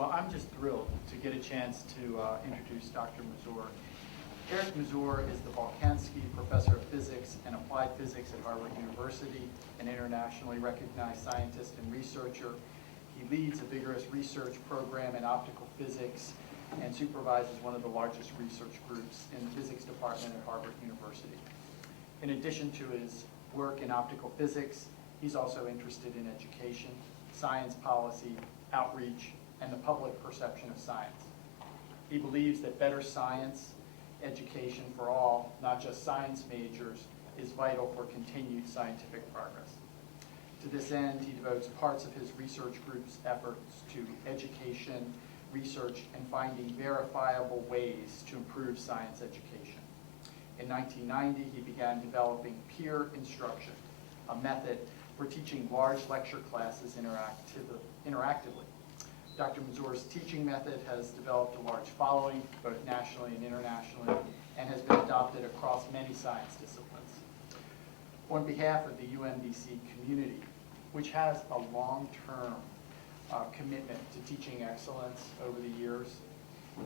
Well, I'm just thrilled to get a chance to introduce Dr. Mazur. Eric Mazur is the Balkanski Professor of Physics and Applied Physics at Harvard University, an internationally recognized scientist and researcher. He leads a vigorous research program in optical physics and supervises one of the largest research groups in the physics department at Harvard University. In addition to his work in optical physics, he's also interested in education, science policy, outreach, and the public perception of science. He believes that better science education for all, not just science majors, is vital for continued scientific progress. To this end, he devotes parts of his research group's efforts to education, research, and finding verifiable ways to improve science education. In 1990, he began developing peer instruction, a method for teaching large lecture classes interactively. Dr. Mazur's teaching method has developed a large following, both nationally and internationally, and has been adopted across many science disciplines. On behalf of the UMBC community, which has a long-term commitment to teaching excellence over the years,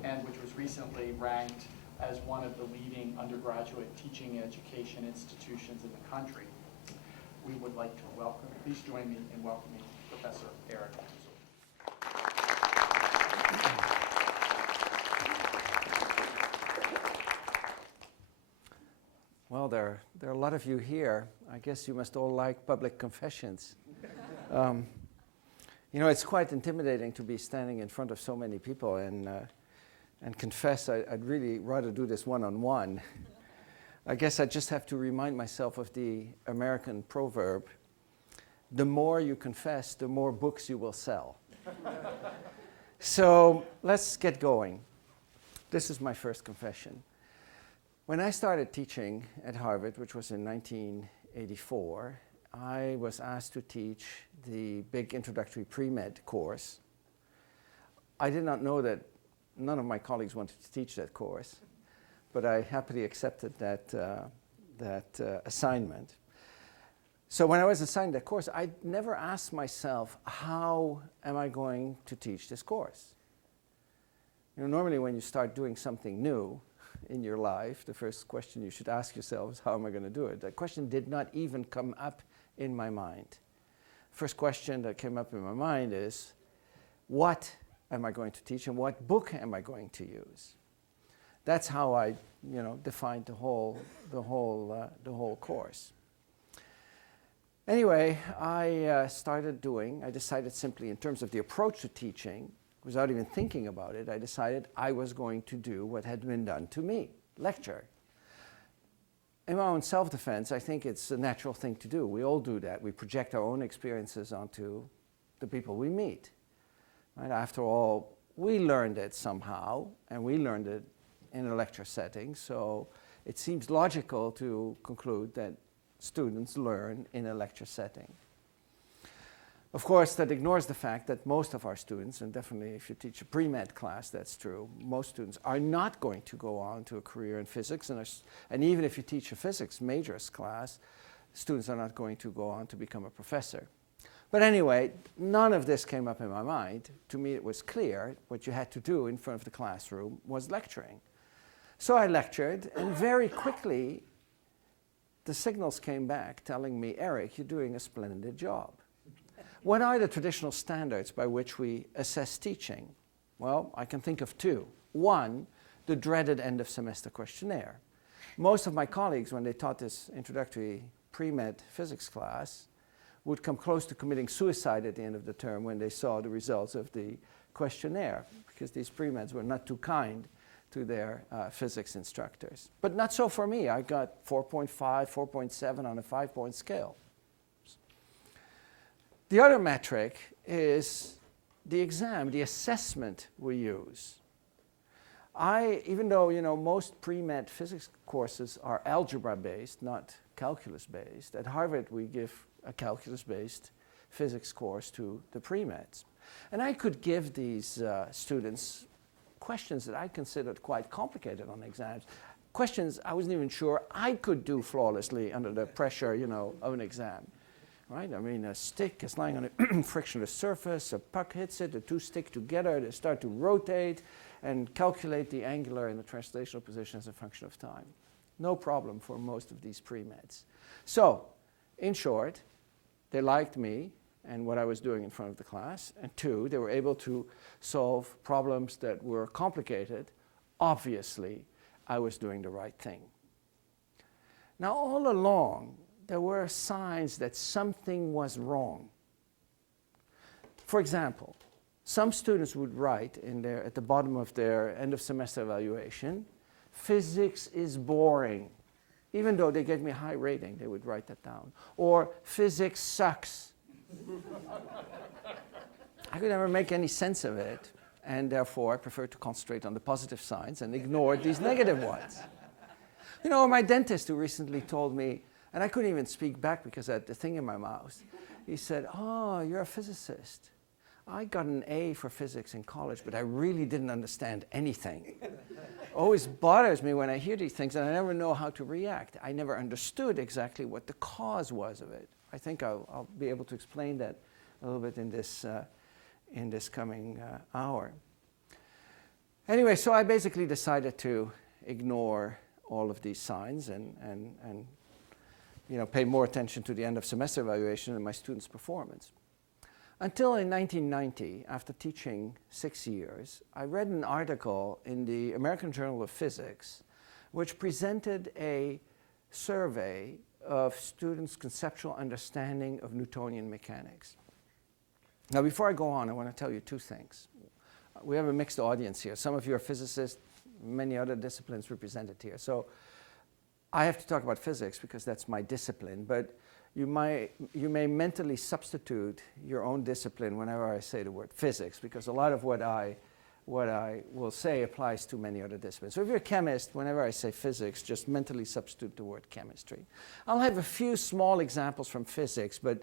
and which was recently ranked as one of the leading undergraduate teaching education institutions in the country, we would like to welcome, please join me in welcoming Professor Eric Mazur. Well, there are a lot of you here. I guess you must all like public confessions. You know, it's quite intimidating to be standing in front of so many people and confess. I'd really rather do this one-on-one. I guess I just have to remind myself of the American proverb, the more you confess, the more books you will sell. So let's get going. This is my first confession. When I started teaching at Harvard, which was in 1984, I was asked to teach the big introductory pre-med course. I did not know that none of my colleagues wanted to teach that course, but I happily accepted that assignment. So when I was assigned that course, I never asked myself, how am I going to teach this course? You know, normally when you start doing something new in your life, the first question you should ask yourself is, how am I going to do it? That question did not even come up in my mind. First question that came up in my mind is, what am I going to teach and what book am I going to use? That's how I, defined the whole course. Anyway, I decided simply in terms of the approach to teaching, without even thinking about it, I decided I was going to do what had been done to me, lecture. In my own self-defense, I think it's a natural thing to do. We all do that. We project our own experiences onto the people we meet. Right? After all, we learned it somehow, and we learned it in a lecture setting, so it seems logical to conclude that students learn in a lecture setting. Of course, that ignores the fact that most of our students, and definitely if you teach a pre-med class, that's true, most students are not going to go on to a career in physics, and even if you teach a physics majors class, students are not going to go on to become a professor. But anyway, none of this came up in my mind. To me, it was clear what you had to do in front of the classroom was lecturing. So I lectured, and very quickly, the signals came back telling me, Eric, you're doing a splendid job. What are the traditional standards by which we assess teaching? Well, I can think of two. One, the dreaded end of semester questionnaire. Most of my colleagues, when they taught this introductory pre-med physics class, would come close to committing suicide at the end of the term when they saw the results of the questionnaire, because these pre-meds were not too kind to their physics instructors. But not so for me. I got 4.5, 4.7 on a 5-point scale. The other metric is the exam, the assessment we use. Even though most pre-med physics courses are algebra-based, not calculus-based, at Harvard we give a calculus-based physics course to the pre-meds. And I could give these students questions that I considered quite complicated on exams, questions I wasn't even sure I could do flawlessly under the pressure of an exam. right? I mean, a stick is lying on a frictionless surface, a puck hits it, the two stick together, they start to rotate and calculate the angular and the translational position as a function of time. No problem for most of these pre-meds. So, in short, they liked me and what I was doing in front of the class, and two, they were able to solve problems that were complicated. Obviously, I was doing the right thing. Now, all along, there were signs that something was wrong. For example, some students would write at the bottom of their end of semester evaluation, "Physics is boring." Even though they gave me a high rating, they would write that down. Or, "Physics sucks." I could never make any sense of it, and therefore I preferred to concentrate on the positive signs and ignore these negative ones. You know, my dentist who recently told me, and I couldn't even speak back because I had the thing in my mouth, he said, "Oh, you're a physicist. I got an A for physics in college, but I really didn't understand anything." Always bothers me when I hear these things, and I never know how to react. I never understood exactly what the cause was of it. I think I'll be able to explain that a little bit in this coming hour. Anyway, so I basically decided to ignore all of these signs and you know, pay more attention to the end of semester evaluation and my students' performance. Until in 1990, after teaching 6 years, I read an article in the American Journal of Physics which presented a survey of students' conceptual understanding of Newtonian mechanics. Now, before I go on, I want to tell you two things. We have a mixed audience here. Some of you are physicists, many other disciplines represented here. So I have to talk about physics because that's my discipline, but you may mentally substitute your own discipline whenever I say the word physics, because a lot of what I will say applies to many other disciplines. So if you're a chemist, whenever I say physics, just mentally substitute the word chemistry. I'll have a few small examples from physics, but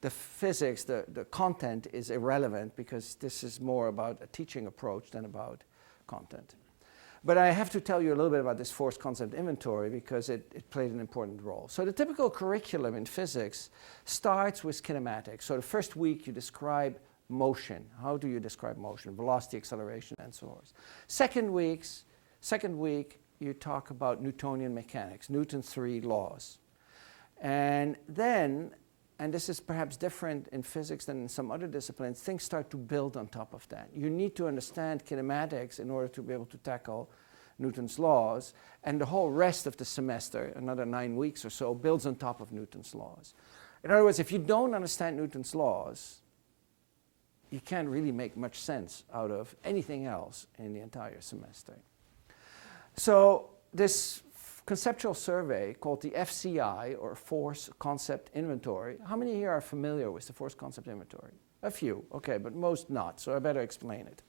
the physics, the content is irrelevant because this is more about a teaching approach than about content. But I have to tell you a little bit about this force concept inventory because it played an important role. So the typical curriculum in physics starts with kinematics. So the first week you describe motion. How do you describe motion? Velocity, acceleration, and so forth. Second week you talk about Newtonian mechanics, Newton's 3 laws. And then, and this is perhaps different in physics than in some other disciplines, things start to build on top of that. You need to understand kinematics in order to be able to tackle Newton's laws, and the whole rest of the semester, another 9 weeks or so, builds on top of Newton's laws. In other words, if you don't understand Newton's laws, you can't really make much sense out of anything else in the entire semester. So this conceptual survey called the FCI, or Force Concept Inventory. How many here are familiar with the Force Concept Inventory? A few, okay, but most not, so I better explain it.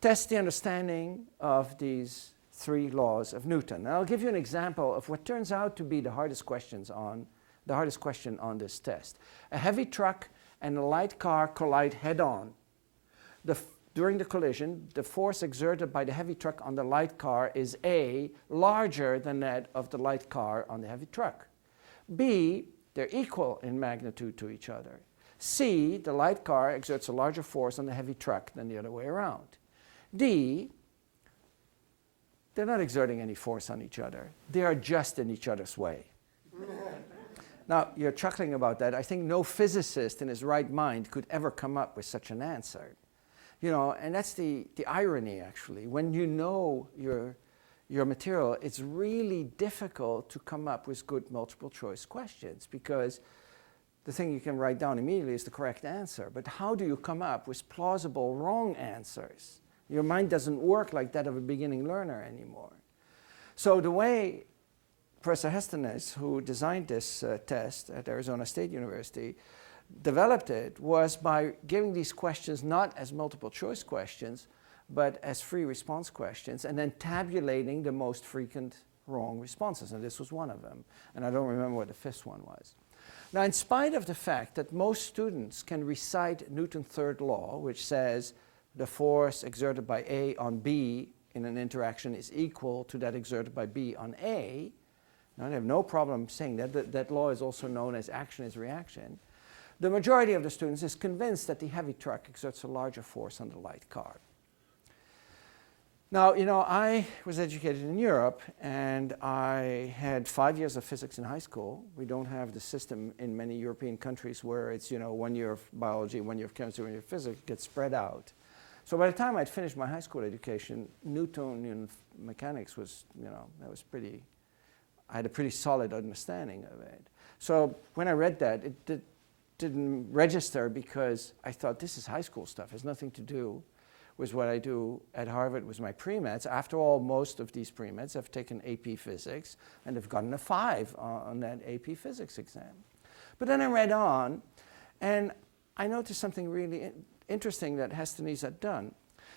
Test the understanding of these 3 laws of Newton. And I'll give you an example of what turns out to be the hardest question on this test. A heavy truck and a light car collide head-on. During the collision, the force exerted by the heavy truck on the light car is A, larger than that of the light car on the heavy truck. B, they're equal in magnitude to each other. C, the light car exerts a larger force on the heavy truck than the other way around. D, they're not exerting any force on each other. They are just in each other's way. Now, you're chuckling about that. I think no physicist in his right mind could ever come up with such an answer. You know, and that's the irony, actually. When you know your material, it's really difficult to come up with good multiple choice questions because the thing you can write down immediately is the correct answer. But how do you come up with plausible wrong answers? Your mind doesn't work like that of a beginning learner anymore. So the way Professor Hestenes, who designed this test at Arizona State University, developed it was by giving these questions not as multiple choice questions, but as free response questions, and then tabulating the most frequent wrong responses. And this was one of them. And I don't remember what the 5th one was. Now, in spite of the fact that most students can recite Newton's 3rd law, which says the force exerted by A on B in an interaction is equal to that exerted by B on A, I have no problem saying that. That law is also known as action is reaction. The majority of the students is convinced that the heavy truck exerts a larger force on the light car. Now, I was educated in Europe, and I had 5 years of physics in high school. We don't have the system in many European countries where it's, 1 year of biology, 1 year of chemistry, 1 year of physics, it gets spread out. So by the time I'd finished my high school education, Newtonian mechanics was, that was pretty, I had a pretty solid understanding of it. So when I read that, it didn't register because I thought this is high school stuff. It has nothing to do with what I do at Harvard with my pre-meds. After all, most of these pre-meds have taken AP Physics and have gotten a 5 on that AP Physics exam. But then I read on, and I noticed something really interesting that Hestonese had done.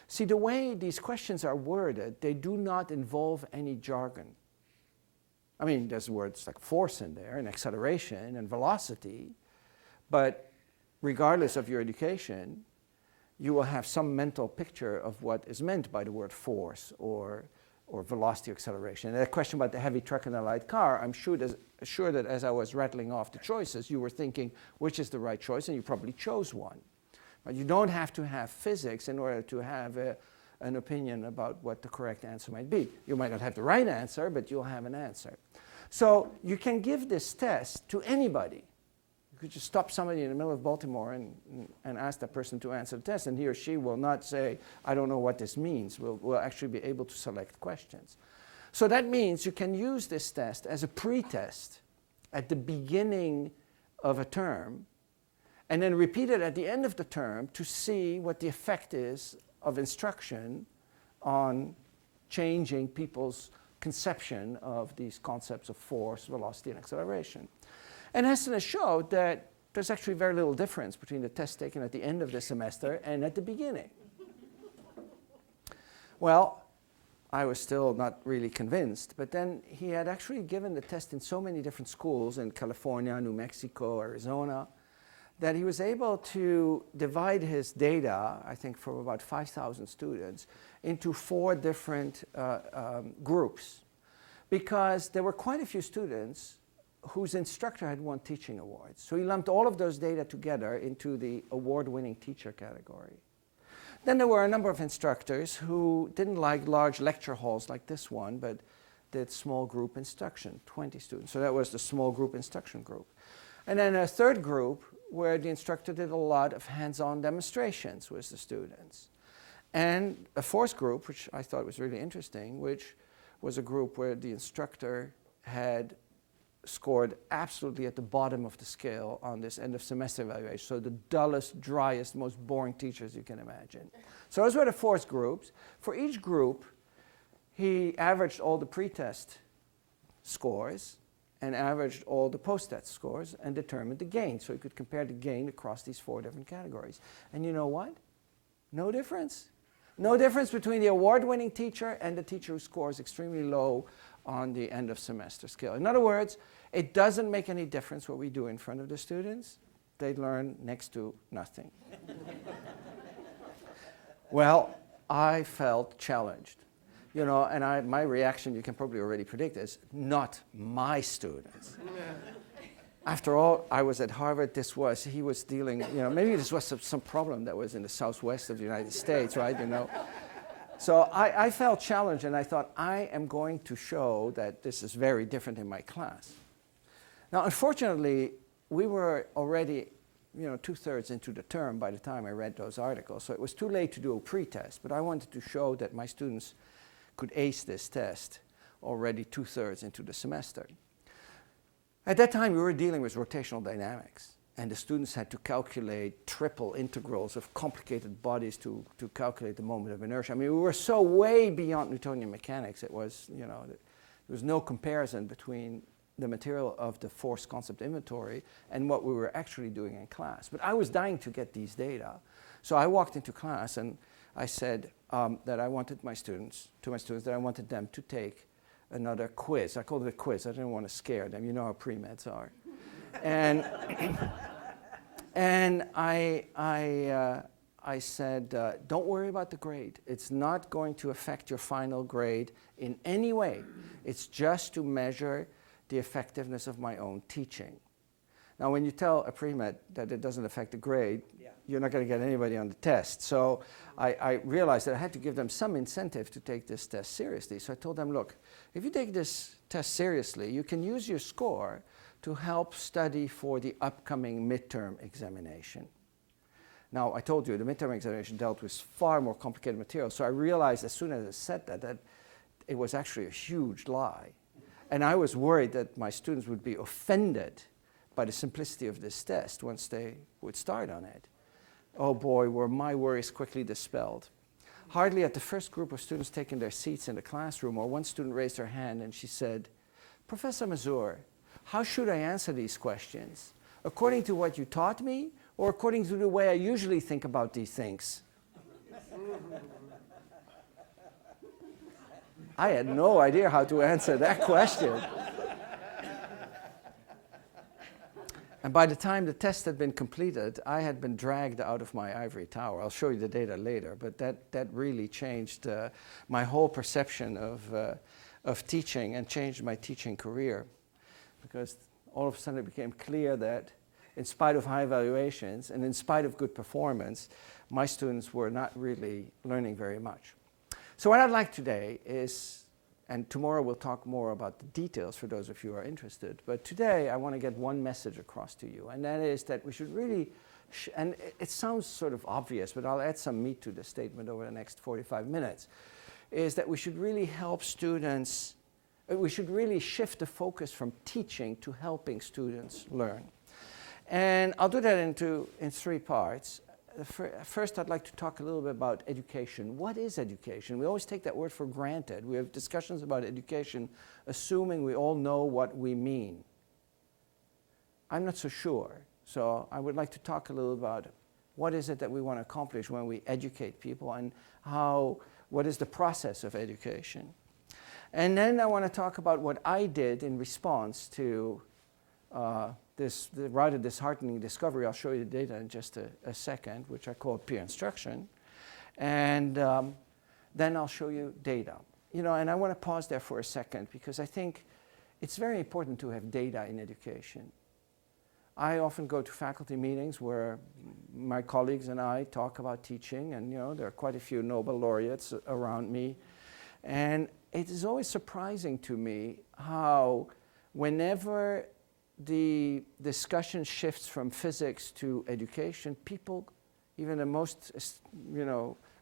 See, the way these questions are worded, they do not involve any jargon. I mean, there's words like force in there, and acceleration, and velocity, but regardless of your education, you will have some mental picture of what is meant by the word force or velocity or acceleration. And that question about the heavy truck and the light car, I'm sure that as I was rattling off the choices, you were thinking which is the right choice, and you probably chose one. But you don't have to have physics in order to have an opinion about what the correct answer might be. You might not have the right answer, but you'll have an answer. So you can give this test to anybody. You could just stop somebody in the middle of Baltimore and ask that person to answer the test, and he or she will not say, I don't know what this means. We'll actually be able to select questions. So that means you can use this test as a pre-test at the beginning of a term, and then repeat it at the end of the term to see what the effect is of instruction on changing people's conception of these concepts of force, velocity, and acceleration. And Heston has showed that there's actually very little difference between the test taken at the end of the semester and at the beginning. Well, I was still not really convinced, but then he had actually given the test in so many different schools in California, New Mexico, Arizona, that he was able to divide his data, I think from about 5,000 students, into 4 different groups, because there were quite a few students whose instructor had won teaching awards. So he lumped all of those data together into the award-winning teacher category. Then there were a number of instructors who didn't like large lecture halls like this one, but did small group instruction, 20 students. So that was the small group instruction group. And then a third group where the instructor did a lot of hands-on demonstrations with the students. And a fourth group, which I thought was really interesting, which was a group where the instructor had scored absolutely at the bottom of the scale on this end of semester evaluation. So the dullest, driest, most boring teachers you can imagine. So those were the 4 groups. For each group, he averaged all the pre-test scores and averaged all the post-test scores and determined the gain. So he could compare the gain across these 4 different categories. And you know what? No difference. No difference between the award-winning teacher and the teacher who scores extremely low on the end of semester scale. In other words, it doesn't make any difference what we do in front of the students. They learn next to nothing. Well, I felt challenged. And my reaction, you can probably already predict, is not my students. After all, I was at Harvard. He was dealing, maybe this was some problem that was in the southwest of the United States, right? So I felt challenged, and I thought, I am going to show that this is very different in my class. Now, unfortunately, we were already, 2/3 into the term by the time I read those articles, so it was too late to do a pre-test, but I wanted to show that my students could ace this test already 2/3 into the semester. At that time, we were dealing with rotational dynamics, and the students had to calculate triple integrals of complicated bodies to calculate the moment of inertia. I mean, we were so way beyond Newtonian mechanics, it was, there was no comparison between the material of the force concept inventory and what we were actually doing in class. But I was dying to get these data. So I walked into class and I said that I wanted that I wanted them to take another quiz. I called it a quiz. I didn't want to scare them. You know how pre-meds are. And I said, don't worry about the grade. It's not going to affect your final grade in any way. It's just to measure the effectiveness of my own teaching. Now, when you tell a pre-med that it doesn't affect the grade, you're not going to get anybody on the test. So I realized that I had to give them some incentive to take this test seriously. So I told them, look, if you take this test seriously, you can use your score to help study for the upcoming midterm examination. Now, I told you the midterm examination dealt with far more complicated material. So I realized as soon as I said that, that it was actually a huge lie. And I was worried that my students would be offended by the simplicity of this test once they would start on it. Oh boy, were my worries quickly dispelled. Hardly at the first group of students taking their seats in the classroom, or one student raised her hand and she said, Professor Mazur, how should I answer these questions? According to what you taught me, or according to the way I usually think about these things? I had no idea how to answer that question. And by the time the test had been completed, I had been dragged out of my ivory tower. I'll show you the data later, but that really changed my whole perception of teaching and changed my teaching career. Because all of a sudden it became clear that in spite of high evaluations and in spite of good performance, my students were not really learning very much. So what I'd like today is, and tomorrow we'll talk more about the details for those of you who are interested, but today I want to get one message across to you, and that is that we should really, and it sounds sort of obvious, but I'll add some meat to the statement over the next 45 minutes, is that we should really help students, we should really shift the focus from teaching to helping students learn. And I'll do that in three parts. First, I'd like to talk a little bit about education. What is education? We always take that word for granted. We have discussions about education assuming we all know what we mean. I'm not so sure. So I would like to talk a little about what is it that we want to accomplish when we educate people, and what is the process of education. And then I want to talk about what I did in response to this rather disheartening discovery. I'll show you the data in just a second, which I call peer instruction. And then I'll show you data. And I want to pause there for a second because I think it's very important to have data in education. I often go to faculty meetings where my colleagues and I talk about teaching, and there are quite a few Nobel laureates around me. And it is always surprising to me how whenever the discussion shifts from physics to education, people, even the most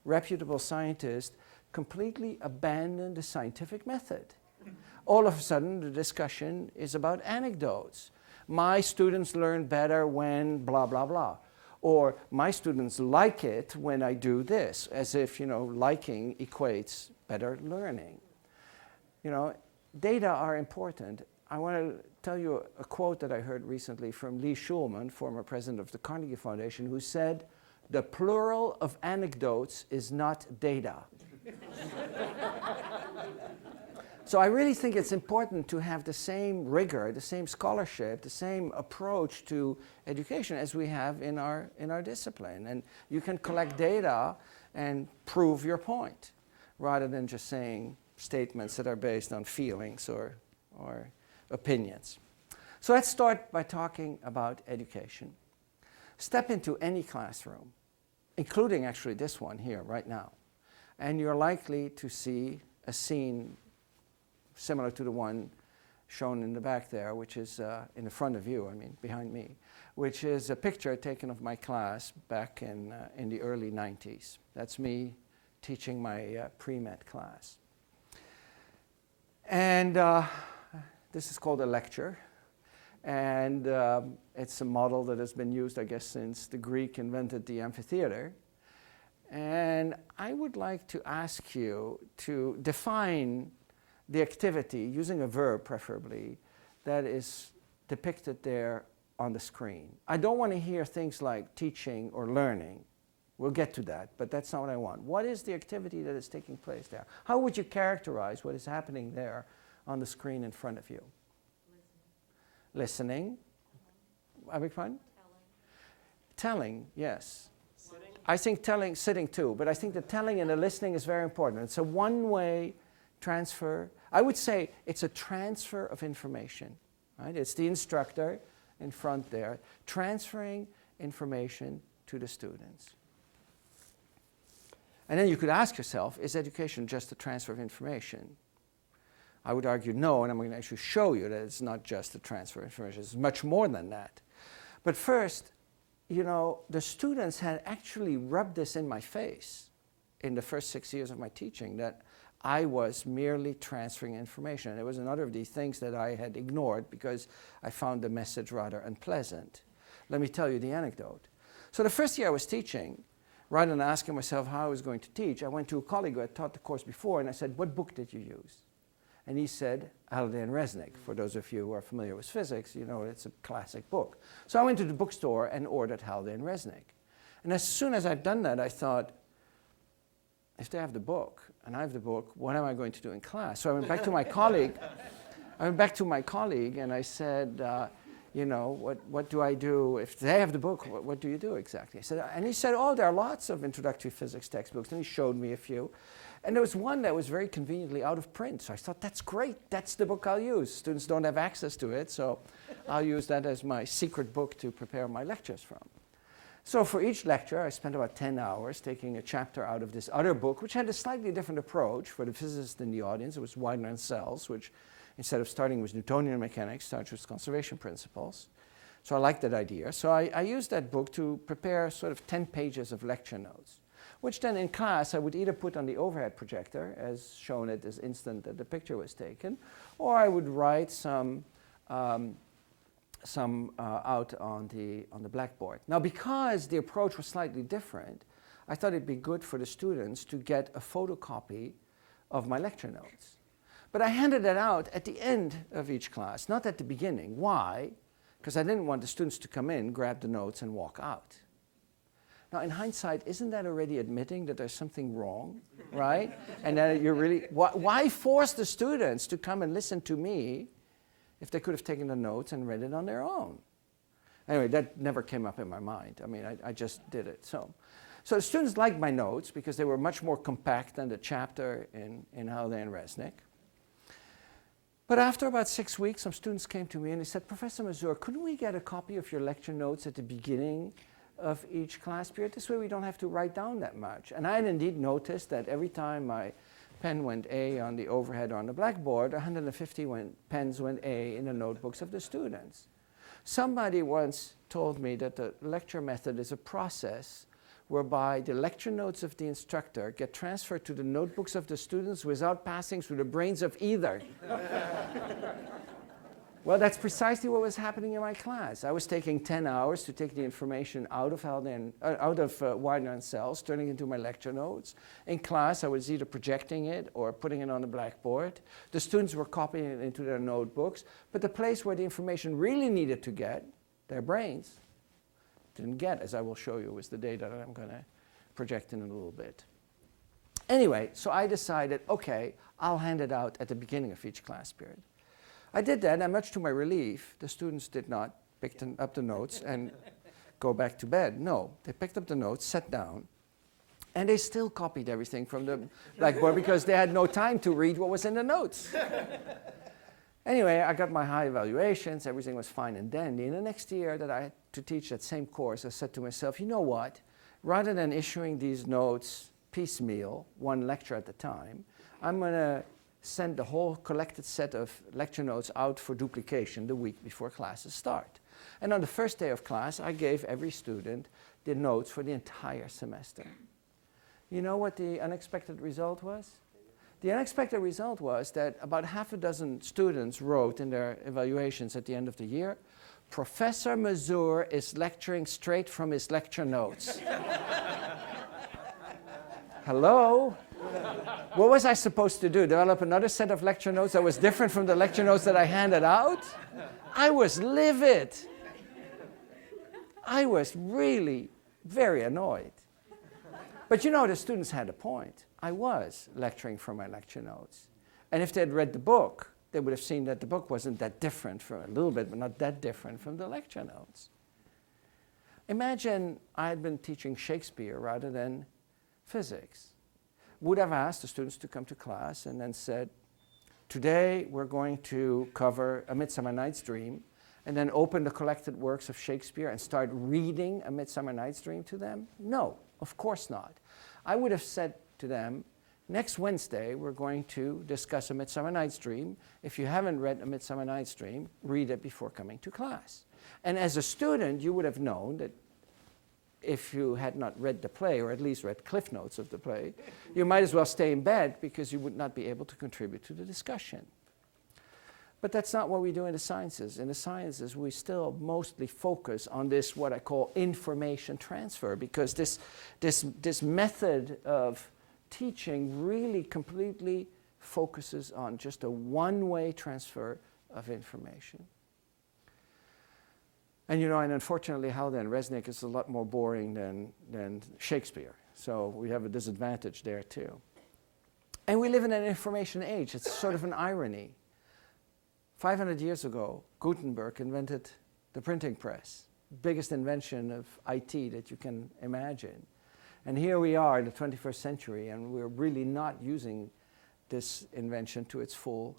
reputable scientists, completely abandon the scientific method. All of a sudden, the discussion is about anecdotes. My students learn better when blah, blah, blah. Or my students like it when I do this, as if, liking equates better learning. Data are important. I want to tell you a quote that I heard recently from Lee Schulman, former president of the Carnegie Foundation, who said, "The plural of anecdotes is not data." So I really think it's important to have the same rigor, the same scholarship, the same approach to education as we have in our discipline. And you can collect data and prove your point, rather than just saying statements that are based on feelings or opinions. So let's start by talking about education. Step into any classroom, including actually this one here right now, and you're likely to see a scene similar to the one shown in the back there, which is in the front of you, behind me, which is a picture taken of my class back in the early 90s. That's me teaching my pre-med class. And this is called a lecture. And it's a model that has been used, I guess, since the Greek invented the amphitheater. And I would like to ask you to define the activity, using a verb preferably, that is depicted there on the screen. I don't want to hear things like teaching or learning. We'll get to that, but that's not what I want. What is the activity that is taking place there? How would you characterize what is happening there on the screen in front of you? Listening. I beg pardon? Telling, yes. Sitting? I think sitting too, but I think the telling and the listening is very important. It's a one-way transfer. I would say it's a transfer of information, right? It's the instructor in front there transferring information to the students. And then you could ask yourself, is education just a transfer of information? I would argue no, and I'm going to actually show you that it's not just a transfer of information. It's much more than that. But first, you know, the students had actually rubbed this in my face in the first 6 years of my teaching, that I was merely transferring information. It was another of these things that I had ignored because I found the message rather unpleasant. Let me tell you the anecdote. So the first year I was teaching, rather than asking myself how I was going to teach, I went to a colleague who had taught the course before, and I said, what book did you use? And he said, Halliday and Resnick. For those of you who are familiar with physics, you know it's a classic book. So I went to the bookstore and ordered Halliday and Resnick. And as soon as I'd done that, I thought, if they have the book and I have the book, what am I going to do in class? So I went back to my colleague. And I said, you know, what do I do if they have the book? What do you do exactly? He said, oh, there are lots of introductory physics textbooks. And he showed me a few. And there was one that was very conveniently out of print. So I thought, that's great. That's the book I'll use. Students don't have access to it, so I'll use that as my secret book to prepare my lectures from. So for each lecture, I spent about 10 hours taking a chapter out of this other book, which had a slightly different approach for the physicist in the audience. It was Widener and Cells, which instead of starting with Newtonian mechanics, starts with conservation principles. So I liked that idea. So I used that book to prepare sort of 10 pages of lecture notes, which then in class I would either put on the overhead projector, as shown at this instant that the picture was taken, or I would write some out on the blackboard. Now, because the approach was slightly different, I thought it'd be good for the students to get a photocopy of my lecture notes. But I handed that out at the end of each class, not at the beginning. Why? Because I didn't want the students to come in, grab the notes, and walk out. Now, in hindsight, isn't that already admitting that there's something wrong, right? And that you're really, why force the students to come and listen to me if they could have taken the notes and read it on their own? Anyway, that never came up in my mind. I mean, I just did it. So the students liked my notes because they were much more compact than the chapter in Halliday and Resnick. But after about 6 weeks, some students came to me and they said, Professor Mazur, couldn't we get a copy of your lecture notes at the beginning of each class period? This way we don't have to write down that much. And I had indeed noticed that every time my pen went A on the overhead or on the blackboard, 150 pens went A in the notebooks of the students. Somebody once told me that the lecture method is a process whereby the lecture notes of the instructor get transferred to the notebooks of the students without passing through the brains of either. Well, that's precisely what was happening in my class. I was taking 10 hours to take the information out of Widener and Cells, turning it into my lecture notes. In class, I was either projecting it or putting it on the blackboard. The students were copying it into their notebooks, but the place where the information really needed to get, their brains, didn't get, as I will show you with the data that I'm going to project in a little bit. Anyway, so I decided, okay, I'll hand it out at the beginning of each class period. I did that, and much to my relief, the students did not pick up the notes and go back to bed. No, they picked up the notes, sat down, and they still copied everything from the blackboard because they had no time to read what was in the notes. Anyway, I got my high evaluations, everything was fine and dandy, and the next year that I had to teach that same course, I said to myself, you know what, rather than issuing these notes piecemeal, one lecture at a time, I'm going to send the whole collected set of lecture notes out for duplication the week before classes start. And on the first day of class, I gave every student the notes for the entire semester. You know what the unexpected result was? The unexpected result was that about half a dozen students wrote in their evaluations at the end of the year, Professor Mazur is lecturing straight from his lecture notes. Hello? What was I supposed to do? Develop another set of lecture notes that was different from the lecture notes that I handed out? I was livid. I was really very annoyed. But you know, the students had a point. I was lecturing from my lecture notes. And if they had read the book, they would have seen that the book wasn't that different, from a little bit, but not that different from the lecture notes. Imagine I had been teaching Shakespeare rather than physics. would have asked the students to come to class and then said, today we're going to cover A Midsummer Night's Dream, and then open the collected works of Shakespeare and start reading A Midsummer Night's Dream to them? No, of course not. I would have said to them, next Wednesday we're going to discuss A Midsummer Night's Dream. If you haven't read A Midsummer Night's Dream, read it before coming to class. And as a student, you would have known that if you had not read the play, or at least read cliff notes of the play, you might as well stay in bed because you would not be able to contribute to the discussion. But that's not what we do in the sciences. In the sciences, we still mostly focus on this, what I call information transfer, because this method of teaching really completely focuses on just a one-way transfer of information. And you know, and unfortunately, Halden and Resnick is a lot more boring than Shakespeare. So we have a disadvantage there too. And we live in an information age. It's sort of an irony. 500 years ago, Gutenberg invented the printing press, biggest invention of IT that you can imagine. And here we are in the 21st century, and we're really not using this invention to its full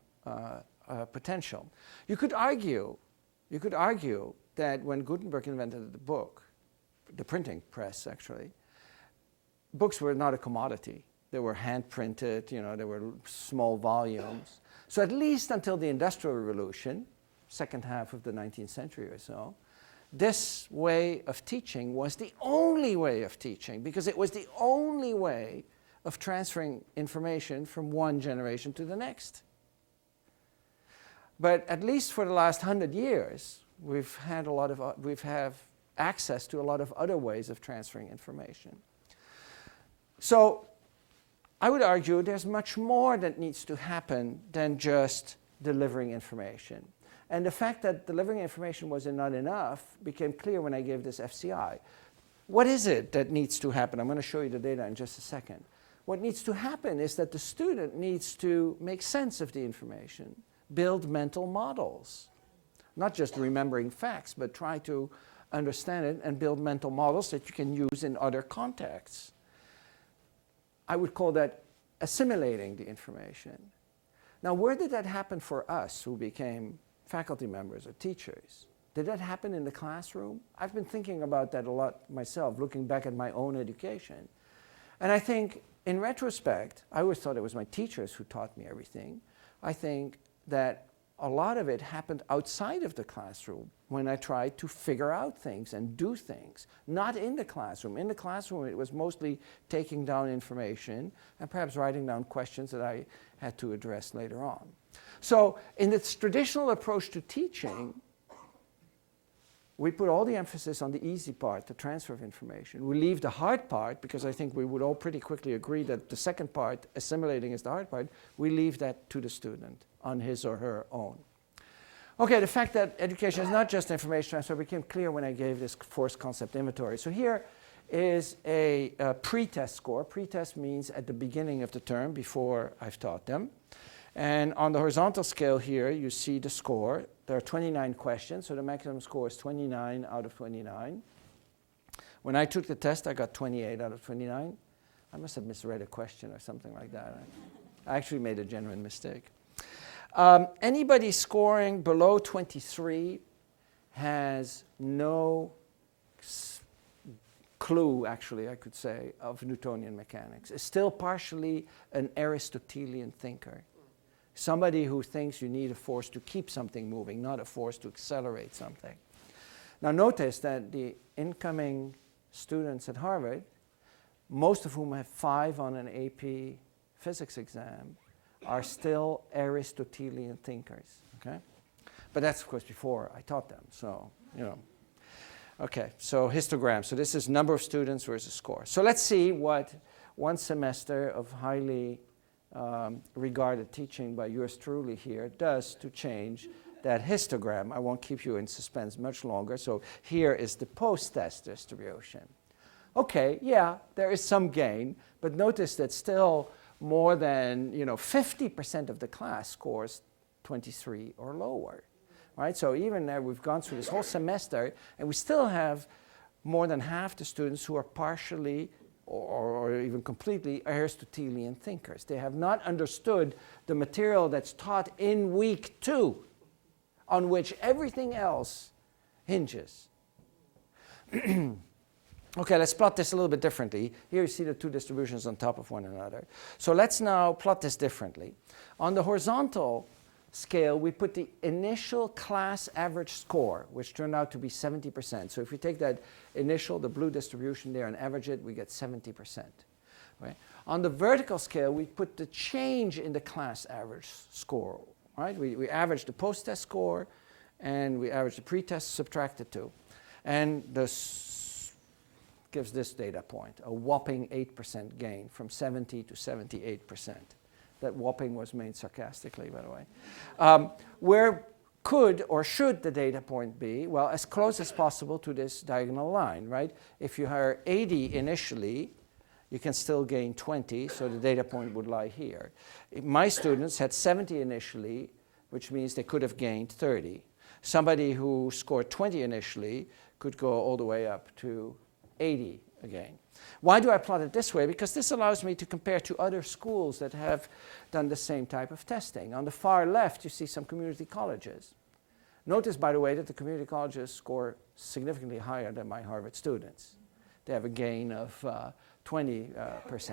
potential. You could argue that when Gutenberg invented the book, the printing press actually, books were not a commodity. They were hand printed, you know, they were small volumes. So at least until the Industrial Revolution, second half of the 19th century or so, this way of teaching was the only way of teaching, because it was the only way of transferring information from one generation to the next. But at least for the last 100 years, we've had access to a lot of other ways of transferring information. So I would argue there's much more that needs to happen than just delivering information. And the fact that delivering information was not enough became clear when I gave this FCI. What is it that needs to happen? I'm going to show you the data in just a second. What needs to happen is that the student needs to make sense of the information, build mental models. Not just remembering facts, but try to understand it and build mental models that you can use in other contexts. I would call that assimilating the information. Now, where did that happen for us who became faculty members or teachers? Did that happen in the classroom? I've been thinking about that a lot myself, looking back at my own education. And I think, in retrospect, I always thought it was my teachers who taught me everything. I think that a lot of it happened outside of the classroom when I tried to figure out things and do things, not in the classroom. In the classroom, it was mostly taking down information and perhaps writing down questions that I had to address later on. So in this traditional approach to teaching, we put all the emphasis on the easy part, the transfer of information. We leave the hard part, because I think we would all pretty quickly agree that the second part, assimilating, is the hard part. We leave that to the student on his or her own. Okay, the fact that education is not just information transfer became clear when I gave this force concept inventory. So here is a pretest score. Pretest means at the beginning of the term, before I've taught them. And on the horizontal scale here, you see the score. There are 29 questions, so the maximum score is 29 out of 29. When I took the test, I got 28 out of 29. I must have misread a question or something like that. I actually made a genuine mistake. Anybody scoring below 23 has no clue, actually, I could say, of Newtonian mechanics. Is still partially an Aristotelian thinker. Somebody who thinks you need a force to keep something moving, not a force to accelerate something. Now notice that the incoming students at Harvard, most of whom have 5 on an AP physics exam, are still Aristotelian thinkers, okay? But that's, of course, before I taught them, so, you know. Okay, so histogram. So this is number of students versus score. So let's see what one semester of highly regarded teaching by yours truly here does to change that histogram. I won't keep you in suspense much longer. So here is the post-test distribution. Okay, yeah, there is some gain, but notice that still more than 50% of the class scores 23 or lower. Right? So even there, we've gone through this whole semester, and we still have more than half the students who are partially or even completely Aristotelian thinkers. They have not understood the material that's taught in week 2, on which everything else hinges. Okay, let's plot this a little bit differently. Here you see the two distributions on top of one another. So let's now plot this differently. On the horizontal scale, we put the initial class average score, which turned out to be 70%. So if we take that initial, the blue distribution there, and average it, we get 70%. Right? On the vertical scale, we put the change in the class average score. Right? We average the post-test score, and we average the pre-test, subtract the two. And this gives this data point, a whopping 8% gain from 70 to 78%. That whopping was made sarcastically, by the way. Where could or should the data point be? Well, as close as possible to this diagonal line, right? If you hire 80 initially, you can still gain 20, so the data point would lie here. My students had 70 initially, which means they could have gained 30. Somebody who scored 20 initially could go all the way up to 80 again. Why do I plot it this way? Because this allows me to compare to other schools that have done the same type of testing. On the far left, you see some community colleges. Notice, by the way, that the community colleges score significantly higher than my Harvard students. They have a gain of 20%.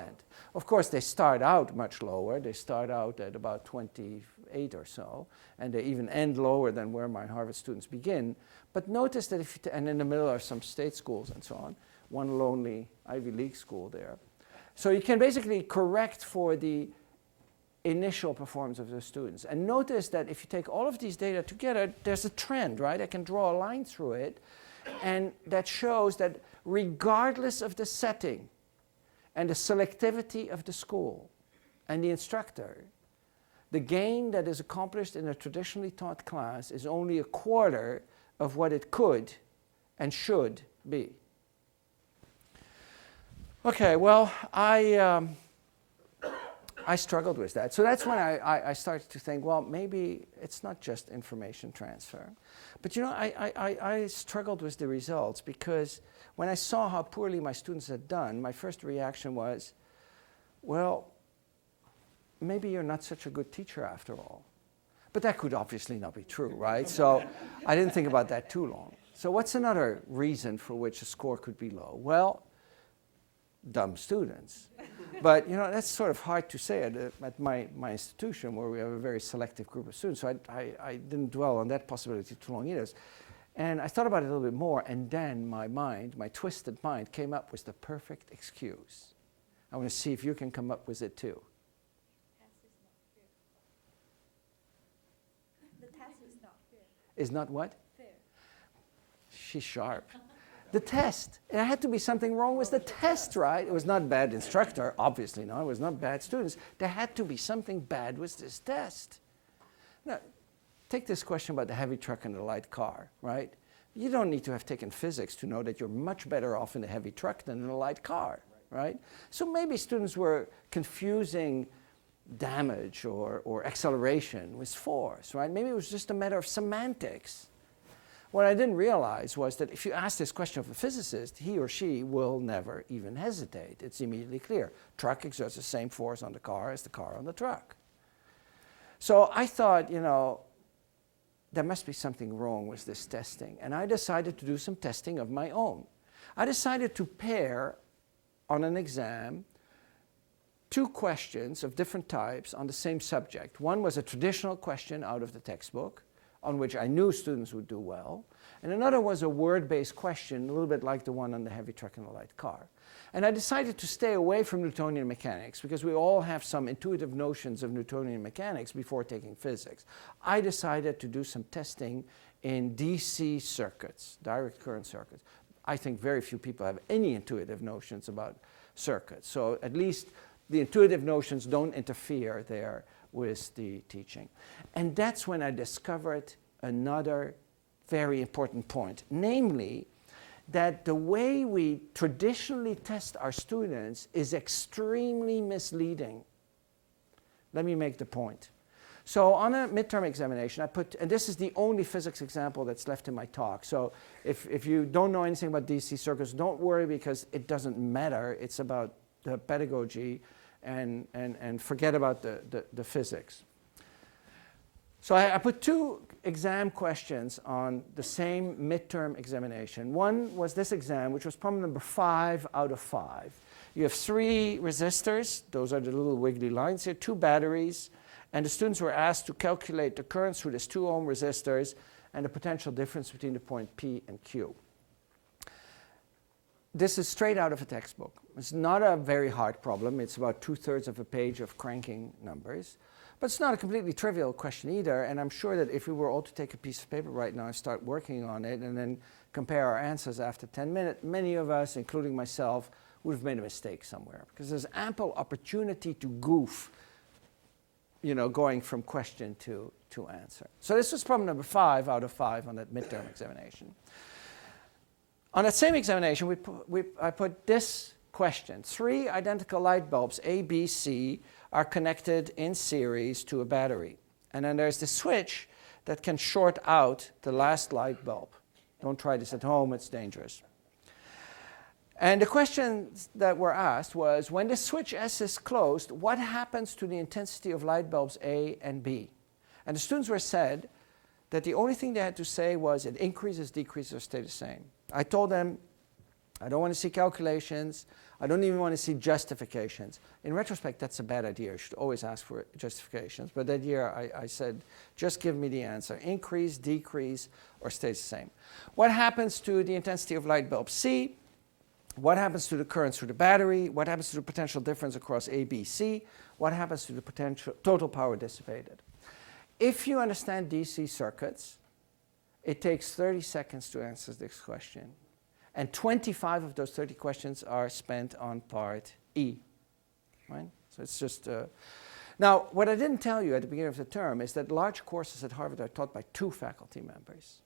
Of course, they start out much lower. They start out at about 28 or so, and they even end lower than where my Harvard students begin. But notice that if you and in the middle are some state schools and so on, one lonely Ivy League school there. So you can basically correct for the initial performance of the students. And notice that if you take all of these data together, there's a trend, right? I can draw a line through it, and that shows that regardless of the setting and the selectivity of the school and the instructor, the gain that is accomplished in a traditionally taught class is only a quarter of what it could and should be. Okay, well, I struggled with that. So that's when I started to think, well, maybe it's not just information transfer. But you know, I struggled with the results because when I saw how poorly my students had done, my first reaction was, well, maybe you're not such a good teacher after all. But that could obviously not be true, right? So I didn't think about that too long. So what's another reason for which a score could be low? Well, dumb students. But you know, that's sort of hard to say at my institution where we have a very selective group of students. So I didn't dwell on that possibility too long either. And I thought about it a little bit more, and then my mind, my twisted mind, came up with the perfect excuse. I want to see if you can come up with it too. Is not what? Fair. She's sharp. The test. There had to be something wrong with the test, right? It was not bad instructor, obviously not. It was not bad students. There had to be something bad with this test. Now, take this question about the heavy truck and the light car, right? You don't need to have taken physics to know that you're much better off in a heavy truck than in a light car, right? So maybe students were confusing damage or acceleration with force, right? Maybe it was just a matter of semantics. What I didn't realize was that if you ask this question of a physicist, he or she will never even hesitate. It's immediately clear. Truck exerts the same force on the car as the car on the truck. So I thought, you know, there must be something wrong with this testing. And I decided to do some testing of my own. I decided to pair on an exam 2 questions of different types on the same subject. One was a traditional question out of the textbook, on which I knew students would do well. And another was a word-based question, a little bit like the one on the heavy truck and the light car. And I decided to stay away from Newtonian mechanics because we all have some intuitive notions of Newtonian mechanics before taking physics. I decided to do some testing in DC circuits, direct current circuits. I think very few people have any intuitive notions about circuits. So at least the intuitive notions don't interfere there with the teaching. And that's when I discovered another very important point, namely that the way we traditionally test our students is extremely misleading. Let me make the point. So on a midterm examination, I put, and this is the only physics example that's left in my talk. So if you don't know anything about DC circuits, don't worry because it doesn't matter. It's about the pedagogy and forget about the physics. So I put two exam questions on the same midterm examination. One was this exam, which was problem number 5 out of 5. You have 3 resistors. Those are the little wiggly lines here, 2 batteries. And the students were asked to calculate the current through these 2 ohm resistors and the potential difference between the point P and Q. This is straight out of a textbook. It's not a very hard problem. It's about 2/3 of a page of cranking numbers. But it's not a completely trivial question either. And I'm sure that if we were all to take a piece of paper right now and start working on it and then compare our answers after 10 minutes, many of us, including myself, would have made a mistake somewhere. Because there's ample opportunity to goof, you know, going from question to answer. So this was problem number 5 out of 5 on that midterm examination. On that same examination, I put this question. 3 identical light bulbs, A, B, C, are connected in series to a battery. And then there's the switch that can short out the last light bulb. Don't try this at home, it's dangerous. And the questions that were asked was, when the switch S is closed, what happens to the intensity of light bulbs A and B? And the students were said that the only thing they had to say was it increases, decreases, or stay the same. I told them, I don't want to see calculations. I don't even want to see justifications. In retrospect, that's a bad idea. You should always ask for justifications. But that year, I said, just give me the answer. Increase, decrease, or stays the same. What happens to the intensity of light bulb C? What happens to the current through the battery? What happens to the potential difference across A, B, C? What happens to the potential total power dissipated? If you understand DC circuits, it takes 30 seconds to answer this question. And 25 of those 30 questions are spent on part E. Right? So it's just... Now, what I didn't tell you at the beginning of the term is that large courses at Harvard are taught by 2 faculty members.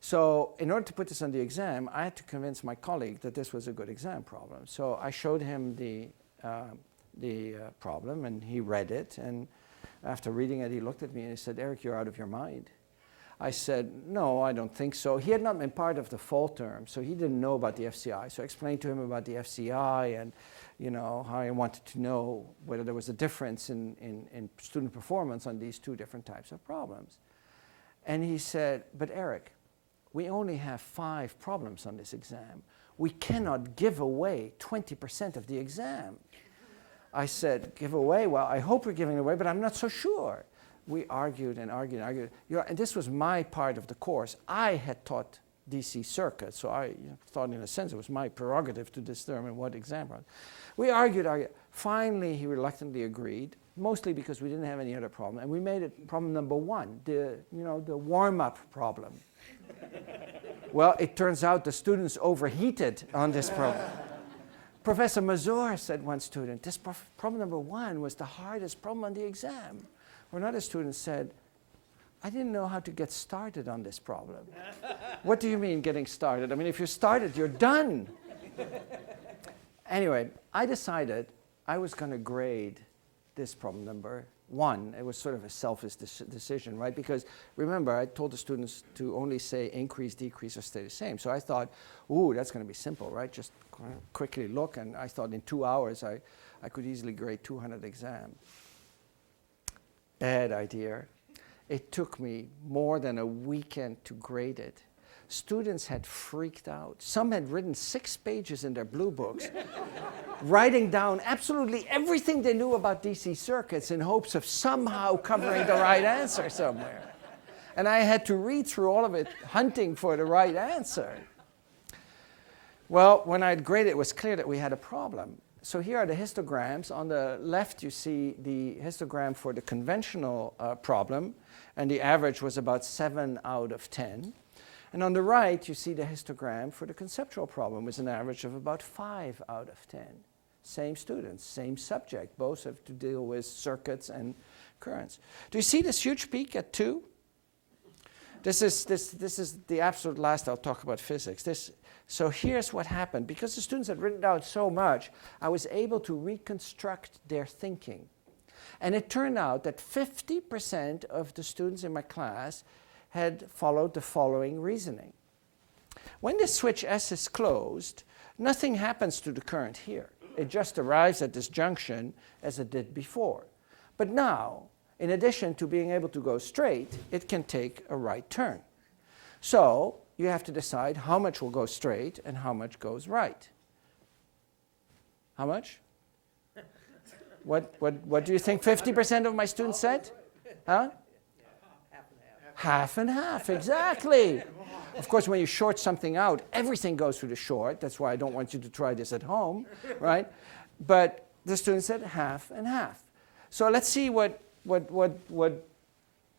So in order to put this on the exam, I had to convince my colleague that this was a good exam problem. So I showed him the problem, and he read it. And after reading it, he looked at me and he said, "Eric, you're out of your mind." I said, "No, I don't think so." He had not been part of the fall term, so he didn't know about the FCI. So I explained to him about the FCI and, you know, how I wanted to know whether there was a difference in student performance on these 2 different types of problems. And he said, "But Eric, we only have 5 problems on this exam. We cannot give away 20% of the exam." I said, "Give away? Well, I hope we're giving away, but I'm not so sure." We argued and argued and argued. And this was my part of the course. I had taught DC circuits, so I thought in a sense it was my prerogative to determine what exam. We argued. Finally, he reluctantly agreed, mostly because we didn't have any other problem. And we made it problem number 1, the warm-up problem. Well, it turns out the students overheated on this problem. Professor Mazur said one student, this problem number 1 was the hardest problem on the exam. Or another student said, "I didn't know how to get started on this problem." What do you mean getting started? I mean, if you're started, you're done. Anyway, I decided I was going to grade this problem number 1. It was sort of a selfish decision, right? Because remember, I told the students to only say increase, decrease, or stay the same. So I thought, ooh, that's going to be simple, right? Just quickly look. And I thought in 2 hours, I could easily grade 200 exams. Bad idea. It took me more than a weekend to grade it. Students had freaked out. Some had written 6 pages in their blue books, writing down absolutely everything they knew about DC circuits in hopes of somehow covering the right answer somewhere. And I had to read through all of it, hunting for the right answer. Well, when I had graded, it was clear that we had a problem. So here are the histograms. On the left, you see the histogram for the conventional problem, and the average was about 7 out of 10. And on the right, you see the histogram for the conceptual problem with an average of about 5 out of 10. Same students, same subject. Both have to deal with circuits and currents. Do you see this huge peak at 2? This is the absolute last I'll talk about physics. So here's what happened. Because the students had written down so much, I was able to reconstruct their thinking. And it turned out that 50% of the students in my class had followed the following reasoning. When the switch S is closed, nothing happens to the current here. It just arrives at this junction as it did before. But now, in addition to being able to go straight, it can take a right turn. So you have to decide how much will go straight and how much goes right. How much? What do you think 50% of my students said? Huh? Half and half, exactly. Of course, when you short something out, everything goes through the short. That's why I don't want you to try this at home, right? But the students said half and half. So let's see what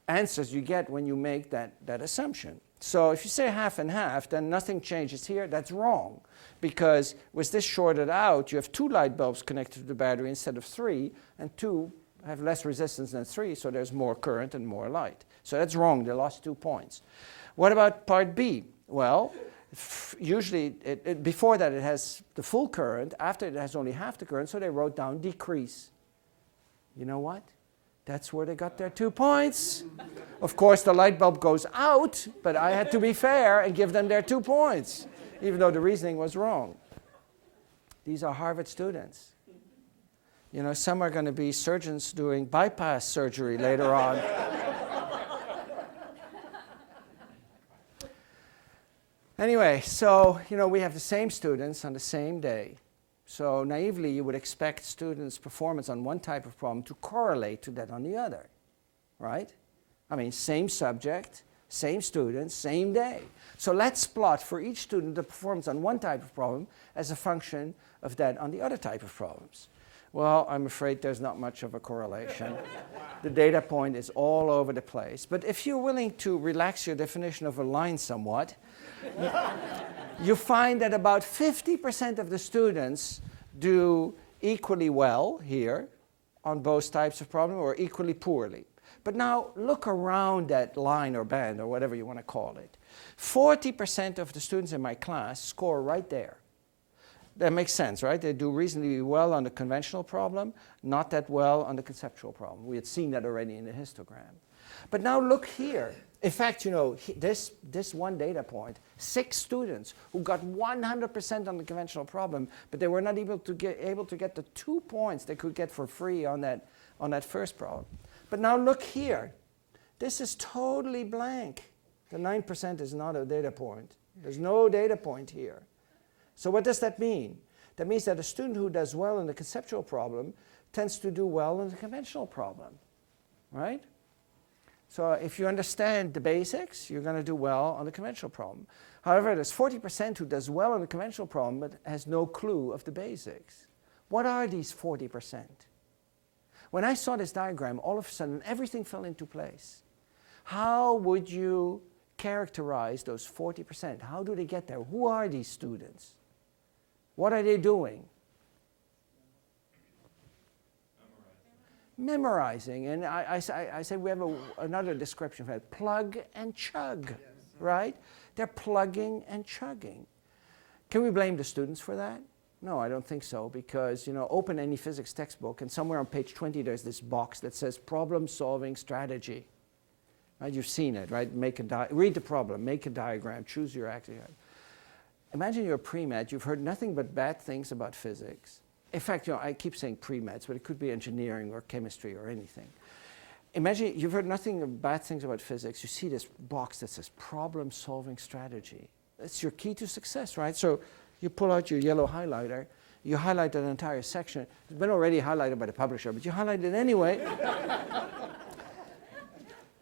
answers you get when you make that assumption. So if you say half and half, then nothing changes here. That's wrong. Because with this shorted out, you have 2 light bulbs connected to the battery instead of 3, and 2 have less resistance than 3, so there's more current and more light. So that's wrong. They lost 2 points. What about part B? Well, usually before that it has the full current. After it has only half the current, so they wrote down decrease. You know what? That's where they got their 2 points. Of course, the light bulb goes out, but I had to be fair and give them their 2 points, even though the reasoning was wrong. These are Harvard students. You know, some are going to be surgeons doing bypass surgery later on. Anyway, so, you know, we have the same students on the same day. So naively, you would expect students' performance on one type of problem to correlate to that on the other, right? I mean, same subject, same students, same day. So let's plot for each student the performance on one type of problem as a function of that on the other type of problems. Well, I'm afraid there's not much of a correlation. The data point is all over the place. But if you're willing to relax your definition of a line somewhat, you find that about 50% of the students do equally well here on both types of problem or equally poorly. But now look around that line or band or whatever you want to call it. 40% of the students in my class score right there. That makes sense, right? They do reasonably well on the conventional problem, not that well on the conceptual problem. We had seen that already in the histogram. But now look here. In fact, you know, this one data point, 6 students who got 100% on the conventional problem, but they were not able to get the 2 points they could get for free on that first problem. But now look here. This is totally blank. The 9% is not a data point. There's no data point here. So what does that mean? That means that a student who does well in the conceptual problem tends to do well in the conventional problem, right? So if you understand the basics, you're going to do well on the conventional problem. However, there's 40% who does well on the conventional problem but has no clue of the basics. What are these 40%? When I saw this diagram, all of a sudden everything fell into place. How would you characterize those 40%? How do they get there? Who are these students? What are they doing? Memorizing. And I said we have another description for that. Plug and chug, right? They're plugging and chugging. Can we blame the students for that? No, I don't think so, because, you know, open any physics textbook and somewhere on page 20 there's this box that says problem-solving strategy. Right? You've seen it, right? Read the problem, make a diagram, choose your action. Imagine you're a pre-med, you've heard nothing but bad things about physics. In fact, you know, I keep saying pre-meds, but it could be engineering or chemistry or anything. Imagine you've heard nothing but bad things about physics. You see this box that says problem-solving strategy. That's your key to success, right? So you pull out your yellow highlighter, you highlight that entire section. It's been already highlighted by the publisher, but you highlight it anyway.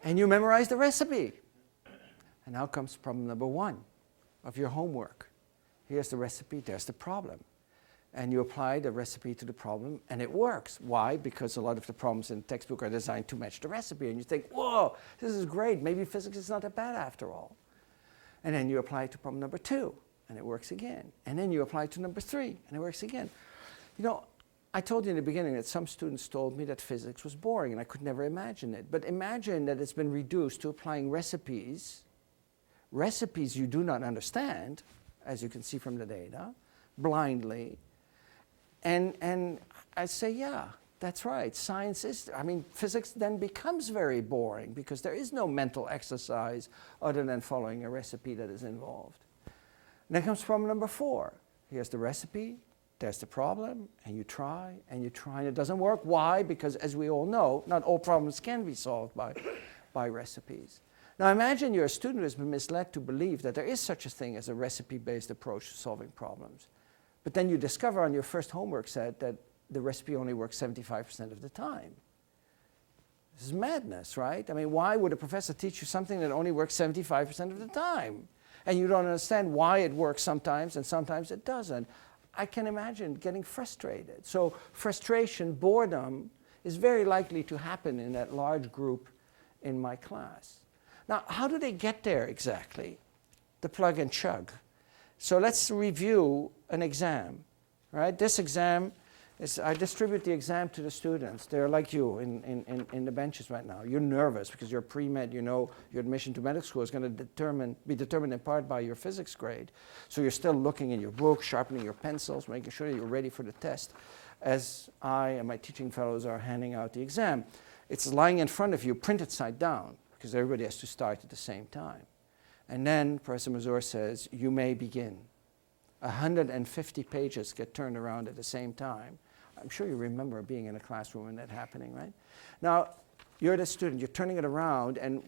And you memorize the recipe. And now comes problem number 1 of your homework. Here's the recipe, there's the problem. And you apply the recipe to the problem, and it works. Why? Because a lot of the problems in the textbook are designed to match the recipe. And you think, whoa, this is great. Maybe physics is not that bad after all. And then you apply it to problem number 2, and it works again. And then you apply it to number 3, and it works again. You know, I told you in the beginning that some students told me that physics was boring, and I could never imagine it. But imagine that it's been reduced to applying recipes you do not understand, as you can see from the data, blindly. And I say, yeah, That's right. Science is, physics then becomes very boring because there is no mental exercise other than following a recipe that is involved. And then comes problem number 4. Here's the recipe, there's the problem, and you try, and it doesn't work. Why? Because as we all know, not all problems can be solved by recipes. Now imagine you're a student who has been misled to believe that there is such a thing as a recipe-based approach to solving problems. But then you discover on your first homework set that the recipe only works 75% of the time. This is madness, right? Why would a professor teach you something that only works 75% of the time? And you don't understand why it works sometimes and sometimes it doesn't. I can imagine getting frustrated. So frustration, boredom, is very likely to happen in that large group in my class. Now, how do they get there exactly? The plug and chug. So let's review an exam, right? This exam is, I distribute the exam to the students. They're like you in the benches right now. You're nervous because you're pre-med, you know your admission to medical school is going to be determined in part by your physics grade. So you're still looking in your book, sharpening your pencils, making sure you're ready for the test as I and my teaching fellows are handing out the exam. It's lying in front of you, printed side down, because everybody has to start at the same time. And then Professor Mazur says, you may begin. 150 pages get turned around at the same time. I'm sure you remember being in a classroom and that happening, right? Now, you're the student, you're turning it around, and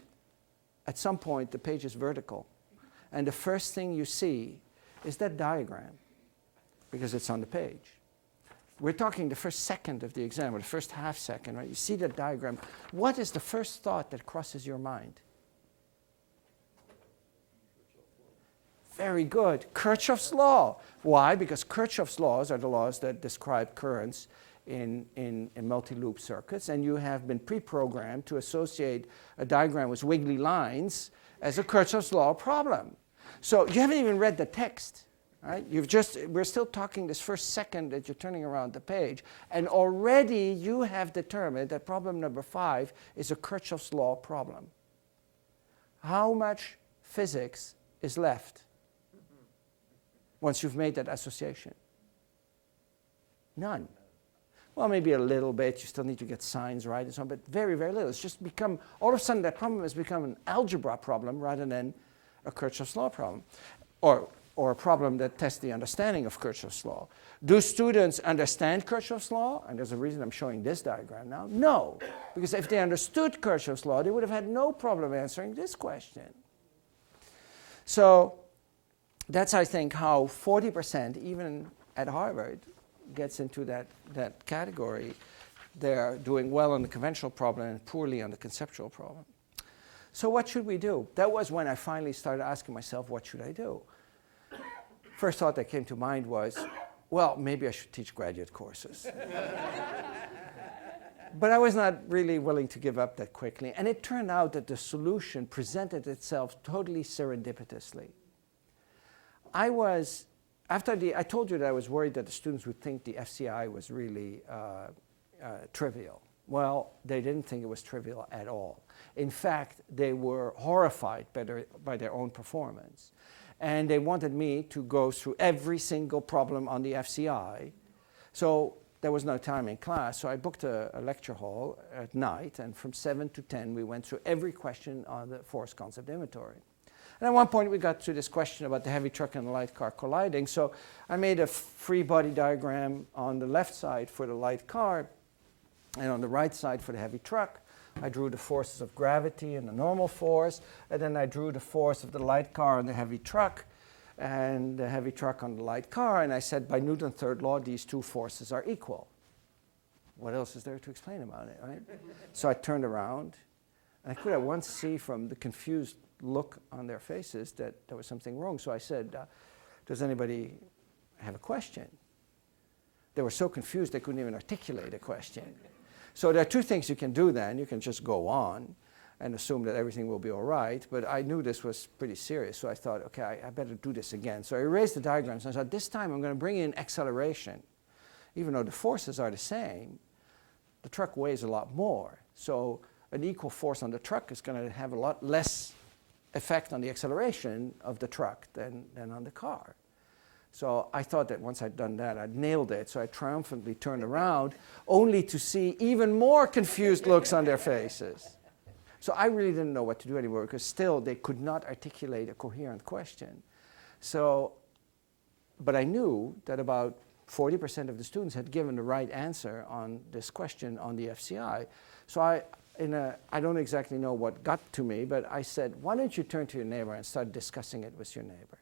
at some point the page is vertical. And the first thing you see is that diagram, because it's on the page. We're talking the first second of the exam, or the first half second, right? You see that diagram. What is the first thought that crosses your mind? Very good. Kirchhoff's law. Why? Because Kirchhoff's laws are the laws that describe currents in multi-loop circuits, and you have been pre-programmed to associate a diagram with wiggly lines as a Kirchhoff's law problem. So you haven't even read the text. Right? We're still talking this first second that you're turning around the page, and already you have determined that problem number 5 is a Kirchhoff's law problem. How much physics is left once you've made that association? None. Well, maybe a little bit. You still need to get signs right and so on, but very, very little. It's just become, all of a sudden that problem has become an algebra problem rather than a Kirchhoff's law problem. Or a problem that tests the understanding of Kirchhoff's law. Do students understand Kirchhoff's law? And there's a reason I'm showing this diagram now. No, because if they understood Kirchhoff's law, they would have had no problem answering this question. So that's, I think, how 40%, even at Harvard, gets into that category. They're doing well on the conventional problem and poorly on the conceptual problem. So what should we do? That was when I finally started asking myself, what should I do? First thought that came to mind was, well, maybe I should teach graduate courses. But I was not really willing to give up that quickly. And it turned out that the solution presented itself totally serendipitously. I told you that I was worried that the students would think the FCI was really trivial. Well, they didn't think it was trivial at all. In fact, they were horrified by their own performance. And they wanted me to go through every single problem on the FCI. So there was no time in class, so I booked a lecture hall at night, and from 7 to 10 we went through every question on the force concept inventory. And at one point we got to this question about the heavy truck and the light car colliding, so I made a free body diagram on the left side for the light car, and on the right side for the heavy truck. I drew the forces of gravity and the normal force, and then I drew the force of the light car on the heavy truck, and the heavy truck on the light car, and I said by Newton's third law these two forces are equal. What else is there to explain about it, right? So I turned around, and I could at once see from the confused look on their faces that there was something wrong. So I said, does anybody have a question? They were so confused they couldn't even articulate a question. So there are two things you can do then. You can just go on and assume that everything will be all right. But I knew this was pretty serious, so I thought, okay, I better do this again. So I erased the diagrams, and I thought, this time I'm going to bring in acceleration. Even though the forces are the same, the truck weighs a lot more. So an equal force on the truck is going to have a lot less effect on the acceleration of the truck than on the car. So I thought that once I'd done that, I'd nailed it. So I triumphantly turned around, only to see even more confused looks on their faces. So I really didn't know what to do anymore, because still they could not articulate a coherent question. So, but I knew that about 40% of the students had given the right answer on this question on the FCI. So I don't exactly know what got to me, but I said, why don't you turn to your neighbor and start discussing it with your neighbor?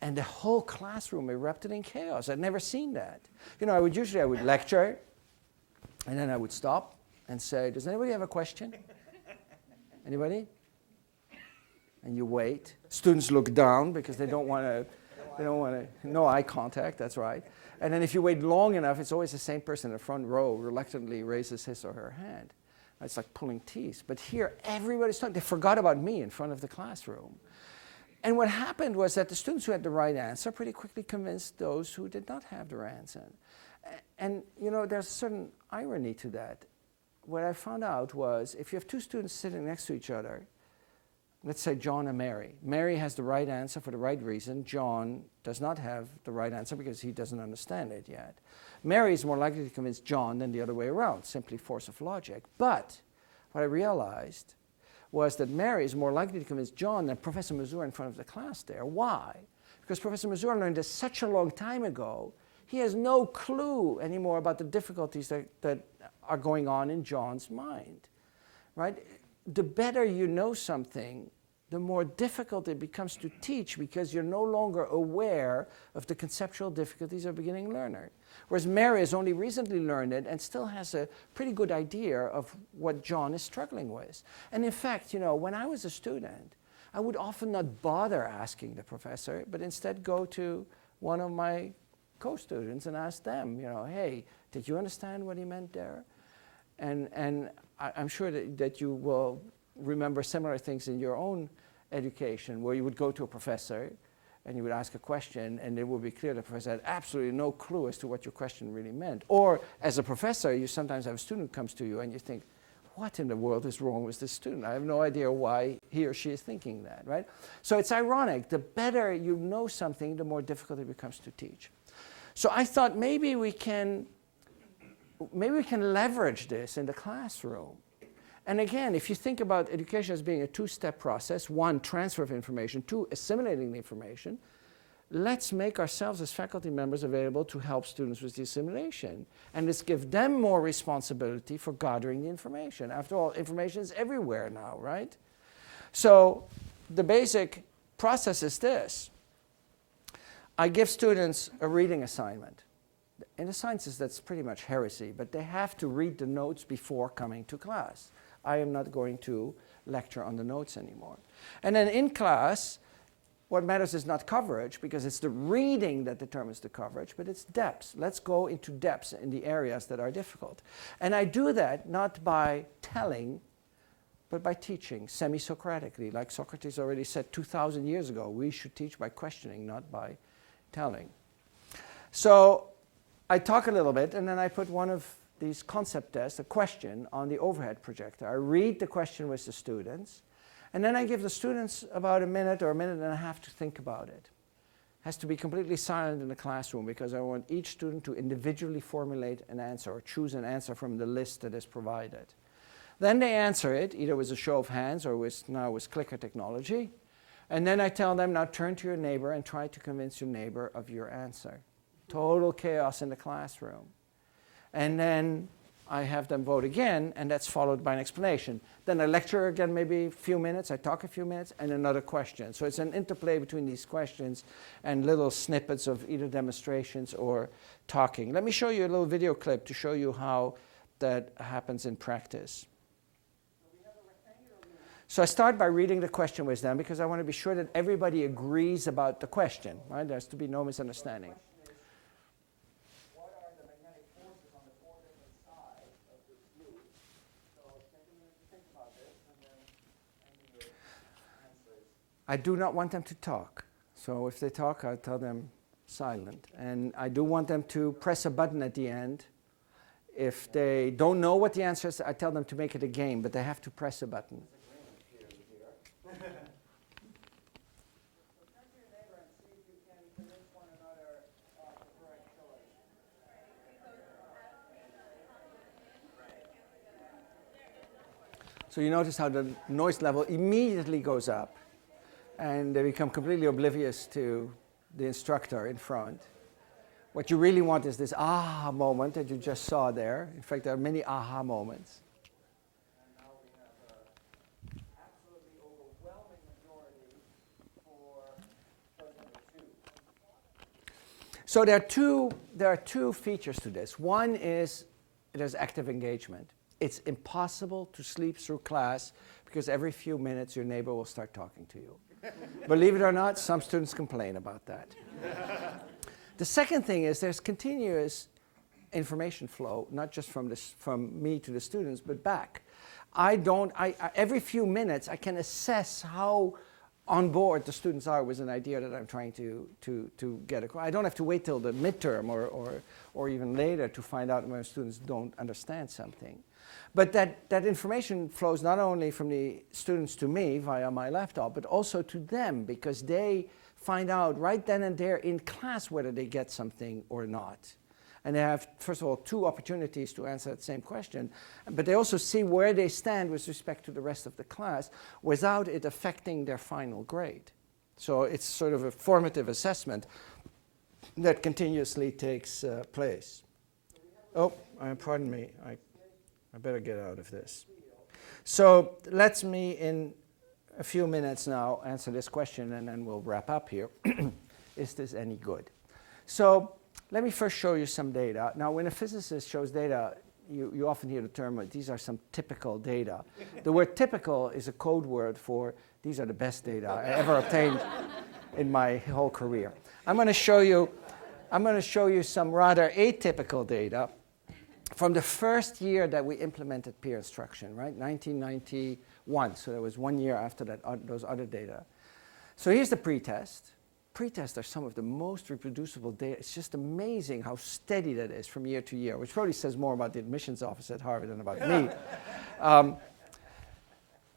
And the whole classroom erupted in chaos. I'd never seen that. You know, I would lecture, and then I would stop and say, does anybody have a question? Anybody? And you wait. Students look down because they don't want to, no eye contact, that's right. And then if you wait long enough, it's always the same person in the front row reluctantly raises his or her hand. It's like pulling teeth. But here, everybody's talking. They forgot about me in front of the classroom. And what happened was that the students who had the right answer pretty quickly convinced those who did not have the right answer. And you know, there's a certain irony to that. What I found out was, if you have two students sitting next to each other, let's say John and Mary. Mary has the right answer for the right reason. John does not have the right answer because he doesn't understand it yet. Mary is more likely to convince John than the other way around, simply force of logic. But what I realized was that Mary is more likely to convince John than Professor Mazur in front of the class there. Why? Because Professor Mazur learned this such a long time ago, he has no clue anymore about the difficulties that are going on in John's mind, right? The better you know something, the more difficult it becomes to teach, because you're no longer aware of the conceptual difficulties of a beginning learner. Whereas Mary has only recently learned it and still has a pretty good idea of what John is struggling with. And in fact, you know, when I was a student, I would often not bother asking the professor, but instead go to one of my co-students and ask them, you know, hey, did you understand what he meant there? And I'm sure that you will remember similar things in your own education, where you would go to a professor and you would ask a question, and it would be clear the professor had absolutely no clue as to what your question really meant. Or as a professor, you sometimes have a student who comes to you and you think, what in the world is wrong with this student? I have no idea why he or she is thinking that, right? So it's ironic. The better you know something, the more difficult it becomes to teach. So I thought maybe we can leverage this in the classroom. And again, if you think about education as being a two-step process, one, transfer of information, two, assimilating the information, let's make ourselves as faculty members available to help students with the assimilation. And let's give them more responsibility for gathering the information. After all, information is everywhere now, right? So the basic process is this. I give students a reading assignment. In the sciences, that's pretty much heresy, but they have to read the notes before coming to class. I am not going to lecture on the notes anymore. And then in class, what matters is not coverage, because it's the reading that determines the coverage, but it's depths. Let's go into depths in the areas that are difficult. And I do that not by telling, but by teaching semi-Socratically. Like Socrates already said 2,000 years ago, we should teach by questioning, not by telling. So I talk a little bit, and then I put one of these concept tests, a question, on the overhead projector. I read the question with the students, and then I give the students about a minute or a minute and a half to think about it. It has to be completely silent in the classroom, because I want each student to individually formulate an answer or choose an answer from the list that is provided. Then they answer it, either with a show of hands or now with clicker technology. And then I tell them, now turn to your neighbor and try to convince your neighbor of your answer. Total chaos in the classroom. And then I have them vote again, and that's followed by an explanation. Then I lecture again maybe a few minutes, I talk a few minutes, and another question. So it's an interplay between these questions and little snippets of either demonstrations or talking. Let me show you a little video clip to show you how that happens in practice. So I start by reading the question with them, because I want to be sure that everybody agrees about the question, right? There's to be no misunderstanding. I do not want them to talk. So if they talk, I tell them silent. And I do want them to press a button at the end. If they don't know what the answer is, I tell them to make it a game, but they have to press a button. So you notice how the noise level immediately goes up, and they become completely oblivious to the instructor in front. What you really want is this aha moment that you just saw there. In fact, there are many aha moments. And now we have an absolutely overwhelming majority for choice number 2. So there are two features to this. One is it has active engagement. It's impossible to sleep through class because every few minutes your neighbor will start talking to you. Believe it or not, some students complain about that. The second thing is there's continuous information flow, not just from me to the students, but back. Every few minutes I can assess how on board the students are with an idea that I'm trying to get across. I don't have to wait till the midterm or even later to find out when students don't understand something. But that information flows not only from the students to me via my laptop, but also to them, because they find out right then and there in class whether they get something or not. And they have, first of all, 2 opportunities to answer that same question, but they also see where they stand with respect to the rest of the class without it affecting their final grade. So it's sort of a formative assessment that continuously takes place. Oh, pardon me. I better get out of this. So let me, in a few minutes now, answer this question, and then we'll wrap up here. Is this any good? So let me first show you some data. Now, when a physicist shows data, you often hear the term, these are some typical data. The word typical is a code word for these are the best data I ever obtained in my whole career. I'm going to show you some rather atypical data from the first year that we implemented peer instruction, right? 1991. So that was 1 year after that, those other data. So here's the pretest. Pretests are some of the most reproducible data. It's just amazing how steady that is from year to year, which probably says more about the admissions office at Harvard than about me.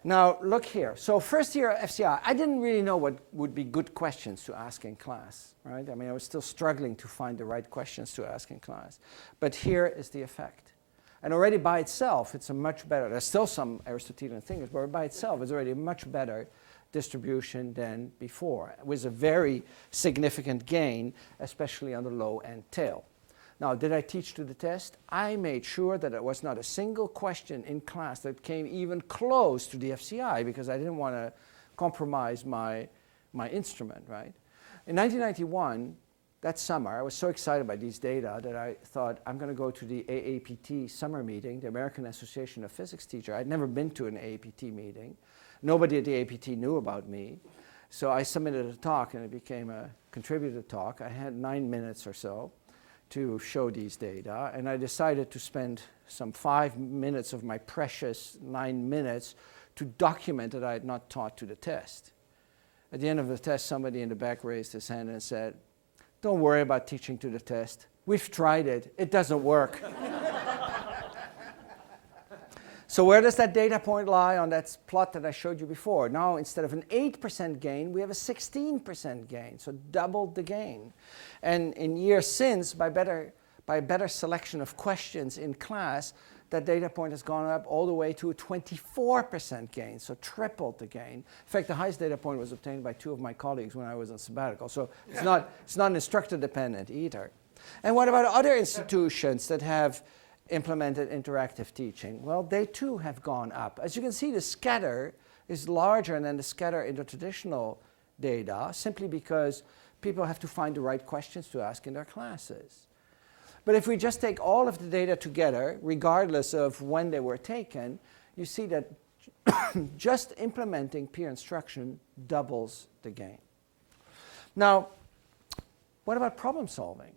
Now, look here. So first year FCI, I didn't really know what would be good questions to ask in class, right? I mean, I was still struggling to find the right questions to ask in class. But here is the effect. And already by itself, it's a much better, there's still some Aristotelian things, but by itself, it's already a much better distribution than before, with a very significant gain, especially on the low end tail. Now, did I teach to the test? I made sure that there was not a single question in class that came even close to the FCI, because I didn't want to compromise my instrument, right? In 1991, that summer, I was so excited by these data that I thought, I'm going to go to the AAPT summer meeting, the American Association of Physics Teachers. I'd never been to an AAPT meeting. Nobody at the APT knew about me. So I submitted a talk, and it became a contributed talk. I had 9 minutes or so to show these data, and I decided to spend some 5 minutes of my precious 9 minutes to document that I had not taught to the test. At the end of the test, somebody in the back raised his hand and said, "Don't worry about teaching to the test. We've tried it. It doesn't work." So where does that data point lie on that plot that I showed you before? Now, instead of an 8% gain, we have a 16% gain, so doubled the gain. And in years since, by a better selection of questions in class, that data point has gone up all the way to a 24% gain, so tripled the gain. In fact, the highest data point was obtained by 2 of my colleagues when I was on sabbatical, so it's not instructor dependent either. And what about other institutions that have implemented interactive teaching? Well, they too have gone up. As you can see, the scatter is larger than the scatter in the traditional data, simply because people have to find the right questions to ask in their classes. But if we just take all of the data together, regardless of when they were taken, you see that just implementing peer instruction doubles the gain. Now, what about problem solving?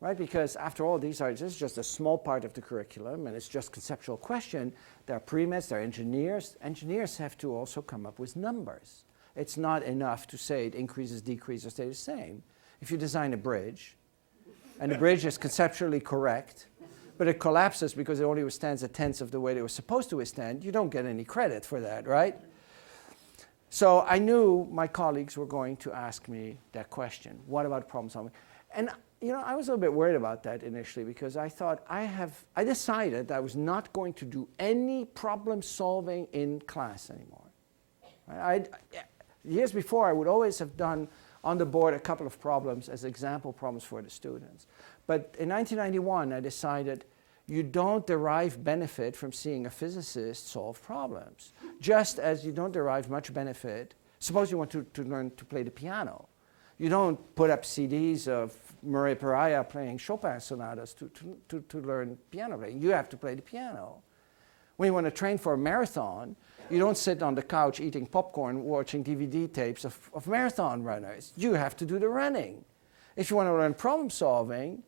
Right? Because after all, this is just a small part of the curriculum, and it's just conceptual question. There are pre-meds, there are engineers. Engineers have to also come up with numbers. It's not enough to say it increases, decreases, or stays the same. If you design a bridge, and the bridge is conceptually correct, but it collapses because it only withstands a tenth of the weight it was supposed to withstand, you don't get any credit for that, right? So I knew my colleagues were going to ask me that question. What about problem solving? And I was a little bit worried about that initially because I thought I decided I was not going to do any problem solving in class anymore. Years before, I would always have done on the board a couple of problems as example problems for the students. But in 1991, I decided you don't derive benefit from seeing a physicist solve problems, just as you don't derive much benefit. Suppose you want to learn to play the piano. You don't put up CDs of Murray Pariah playing Chopin sonatas to learn piano playing. You have to play the piano. When you want to train for a marathon, you don't sit on the couch eating popcorn watching DVD tapes of marathon runners. You have to do the running. If you want to learn problem solving,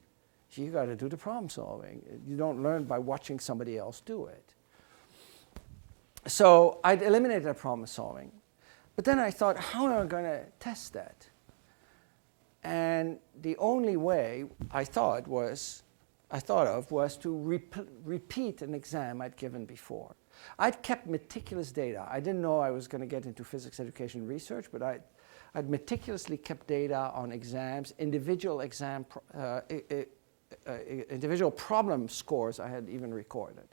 you got to do the problem solving. You don't learn by watching somebody else do it. So I'd eliminated the problem solving. But then I thought, how am I going to test that? And the only way I thought of was to repeat an exam I'd given before. I'd kept meticulous data. I didn't know I was going to get into physics education research, but I'd meticulously kept data on exams, individual problem scores I had even recorded.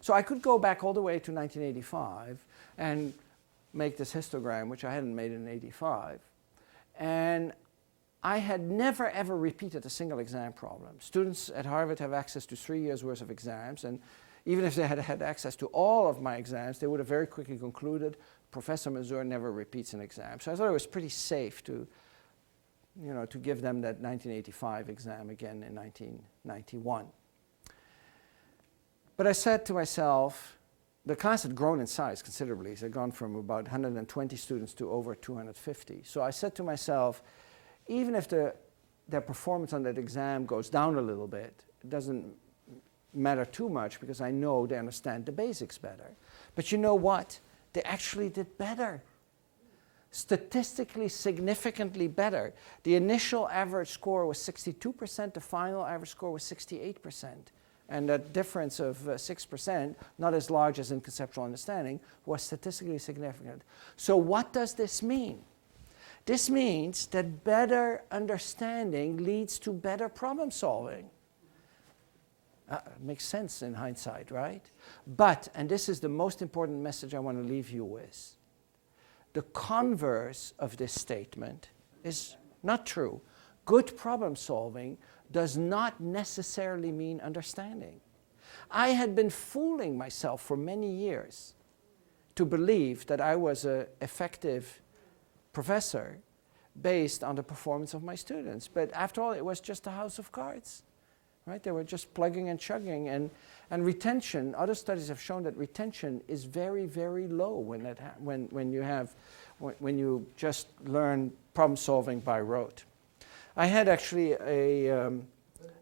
So I could go back all the way to 1985 and make this histogram, which I hadn't made in 85. And I had never, ever repeated a single exam problem. Students at Harvard have access to 3 years' worth of exams, and even if they had had access to all of my exams, they would have very quickly concluded Professor Mazur never repeats an exam. So I thought it was pretty safe to give them that 1985 exam again in 1991. But I said to myself, the class had grown in size considerably. It had gone from about 120 students to over 250. So I said to myself, even if their performance on that exam goes down a little bit, it doesn't matter too much because I know they understand the basics better. But you know what? They actually did better. Statistically significantly better. The initial average score was 62%, the final average score was 68%. And that difference of 6%, not as large as in conceptual understanding, was statistically significant. So what does this mean? This means that better understanding leads to better problem solving. Makes sense in hindsight, right? But, and this is the most important message I want to leave you with, the converse of this statement is not true. Good problem solving does not necessarily mean understanding. I had been fooling myself for many years to believe that I was an effective professor based on the performance of my students. But after all, it was just a house of cards, right? They were just plugging and chugging. And retention, other studies have shown that retention is very, very low when you just learn problem solving by rote. I had actually a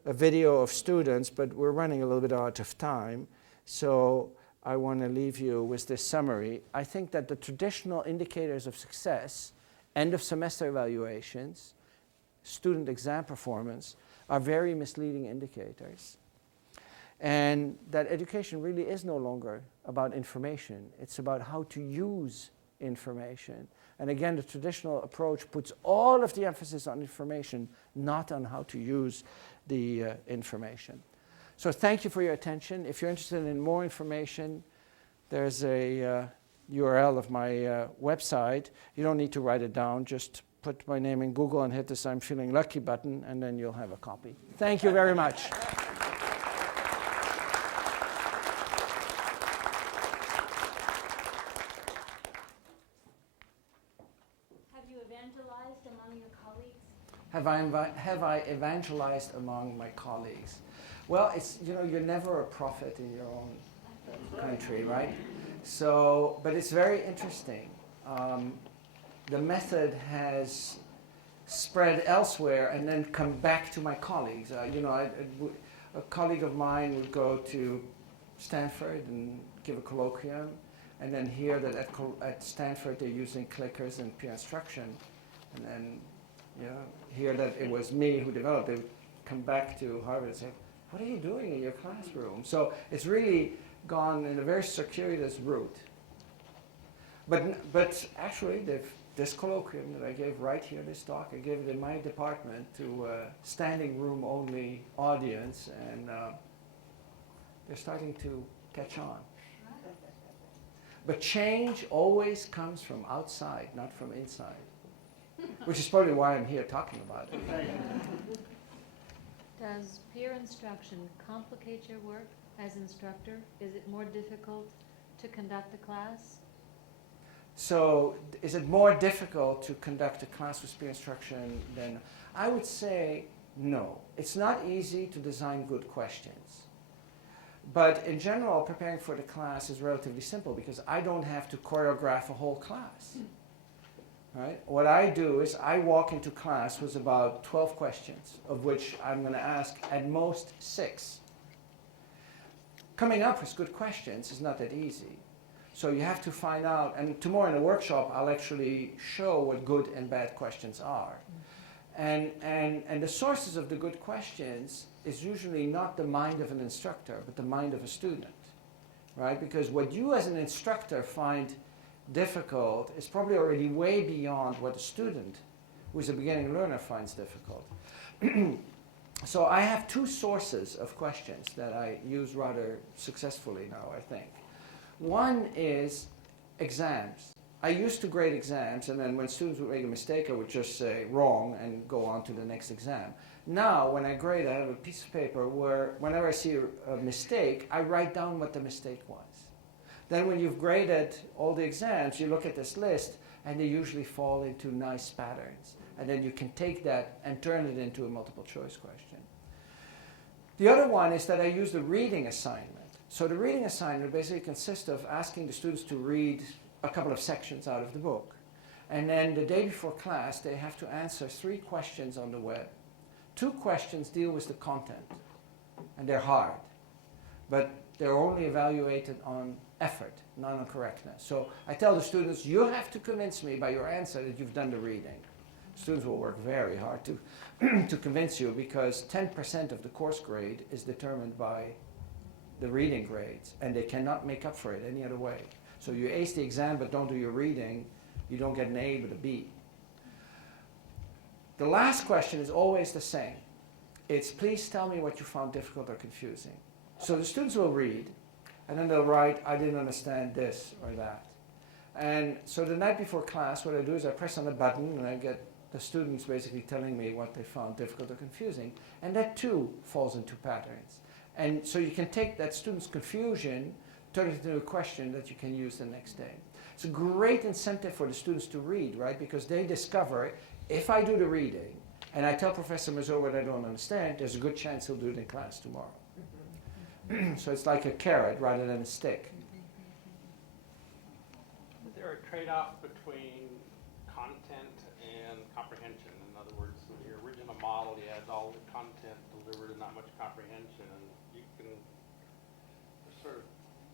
video of students, but we're running a little bit out of time. So I want to leave you with this summary. I think that the traditional indicators of success, end of semester evaluations, student exam performance, are very misleading indicators. And that education really is no longer about information. It's about how to use information. And again, the traditional approach puts all of the emphasis on information, not on how to use the information. So thank you for your attention. If you're interested in more information, there's a URL of my website. You don't need to write it down. Just put my name in Google and hit this I'm feeling lucky button, and then you'll have a copy. Thank you very much. Have you evangelized among your colleagues? Have I evangelized among my colleagues? Well, it's, you're never a prophet in your own country, right? So, but it's very interesting. The method has spread elsewhere and then come back to my colleagues. A colleague of mine would go to Stanford and give a colloquium, and then hear that at Stanford they're using clickers and peer instruction, and then hear that it was me who developed it. They would come back to Harvard and say, what are you doing in your classroom? So it's really gone in a very circuitous route. But actually they've this colloquium that I gave right here in this talk, I gave it in my department to a standing room only audience, and they're starting to catch on. But change always comes from outside, not from inside, which is probably why I'm here talking about it. Does peer instruction complicate your work as instructor? Is it more difficult to conduct a class? So is it more difficult to conduct a class with peer instruction than? I would say no. It's not easy to design good questions. But in general, preparing for the class is relatively simple because I don't have to choreograph a whole class. Right? What I do is I walk into class with about 12 questions, of which I'm going to ask at most 6. Coming up with good questions is not that easy. So you have to find out, and tomorrow in the workshop I'll actually show what good and bad questions are. And the sources of the good questions is usually not the mind of an instructor, but the mind of a student, right? Because what you as an instructor find difficult is probably already way beyond what a student who is a beginning learner finds difficult. So I have 2 sources of questions that I use rather successfully now, I think. One is exams. I used to grade exams, and then when students would make a mistake, I would just say wrong and go on to the next exam. Now, when I grade, I have a piece of paper where whenever I see a mistake, I write down what the mistake was. Then when you've graded all the exams, you look at this list, and they usually fall into nice patterns. And then you can take that and turn it into a multiple choice question. The other one is that I use the reading assignment. So the reading assignment basically consists of asking the students to read a couple of sections out of the book. And then the day before class, they have to answer 3 questions on the web. 2 questions deal with the content, and they're hard. But they're only evaluated on effort, not on correctness. So I tell the students, you have to convince me by your answer that you've done the reading. Students will work very hard to, to convince you because 10% of the course grade is determined by the reading grades, and they cannot make up for it any other way. So you ace the exam but don't do your reading, you don't get an A but a B. The last question is always the same. It's please tell me what you found difficult or confusing. So the students will read, and then they'll write, I didn't understand this or that. And so the night before class, what I do is I press on a button and I get the students basically telling me what they found difficult or confusing. And that too falls into patterns. And so you can take that student's confusion, turn it into a question that you can use the next day. It's a great incentive for the students to read, right? Because they discover, if I do the reading, and I tell Professor Mazur what I don't understand, there's a good chance he'll do it in class tomorrow. So it's like a carrot rather than a stick. Is there a trade-off between content and comprehension? In other words, in your original model, you had all the content delivered and not much comprehension, and you can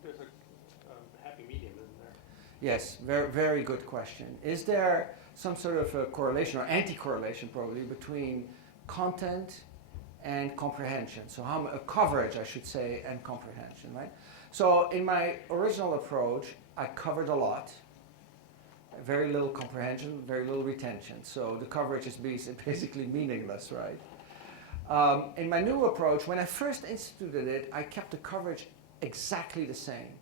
there's a happy medium, isn't there? Yes, very, very good question. Is there some sort of a correlation or anti-correlation probably between content and comprehension? So coverage, I should say, and comprehension, right? So in my original approach, I covered a lot. Very little comprehension, very little retention. So the coverage is basically meaningless, right? In my new approach, when I first instituted it, I kept the coverage exactly the same.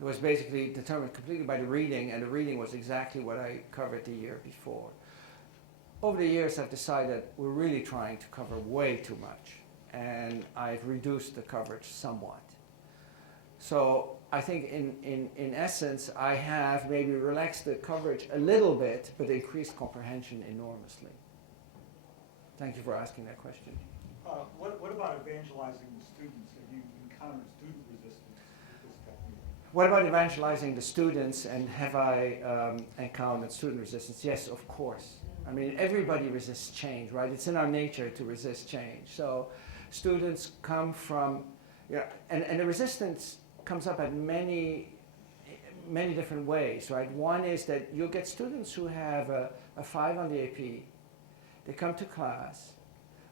It was basically determined completely by the reading, and the reading was exactly what I covered the year before. Over the years, I've decided we're really trying to cover way too much, and I've reduced the coverage somewhat. So I think in essence, I have maybe relaxed the coverage a little bit, but increased comprehension enormously. Thank you for asking that question. What about evangelizing the students? Have you encountered student resistance with this technique? What about evangelizing the students, and have I encountered student resistance? Yes, of course. I mean, everybody resists change, right? It's in our nature to resist change. So students come from, and the resistance comes up at many different ways, right? One is that you'll get students who have a 5 on the AP. They come to class.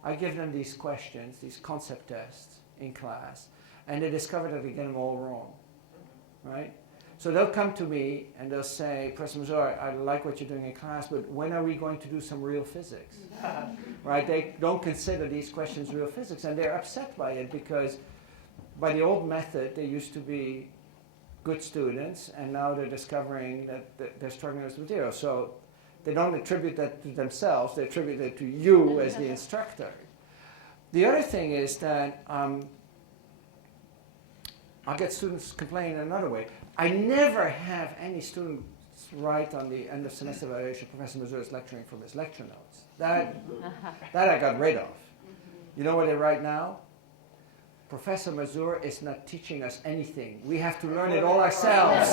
I give them these questions, these concept tests in class, and they discover that they get them all wrong, right? So they'll come to me and they'll say, Professor Mazur, I like what you're doing in class, but when are we going to do some real physics? Right? They don't consider these questions real physics, and they're upset by it because by the old method, they used to be good students, and now they're discovering that they're struggling with material. So they don't attribute that to themselves, they attribute it to you as the instructor. The other thing is that I'll get students complaining in another way. I never have any students write on the end of semester evaluation, Professor Mazur is lecturing from his lecture notes. That I got rid of. You know what they write now? Professor Mazur is not teaching us anything. We have to learn it all ourselves.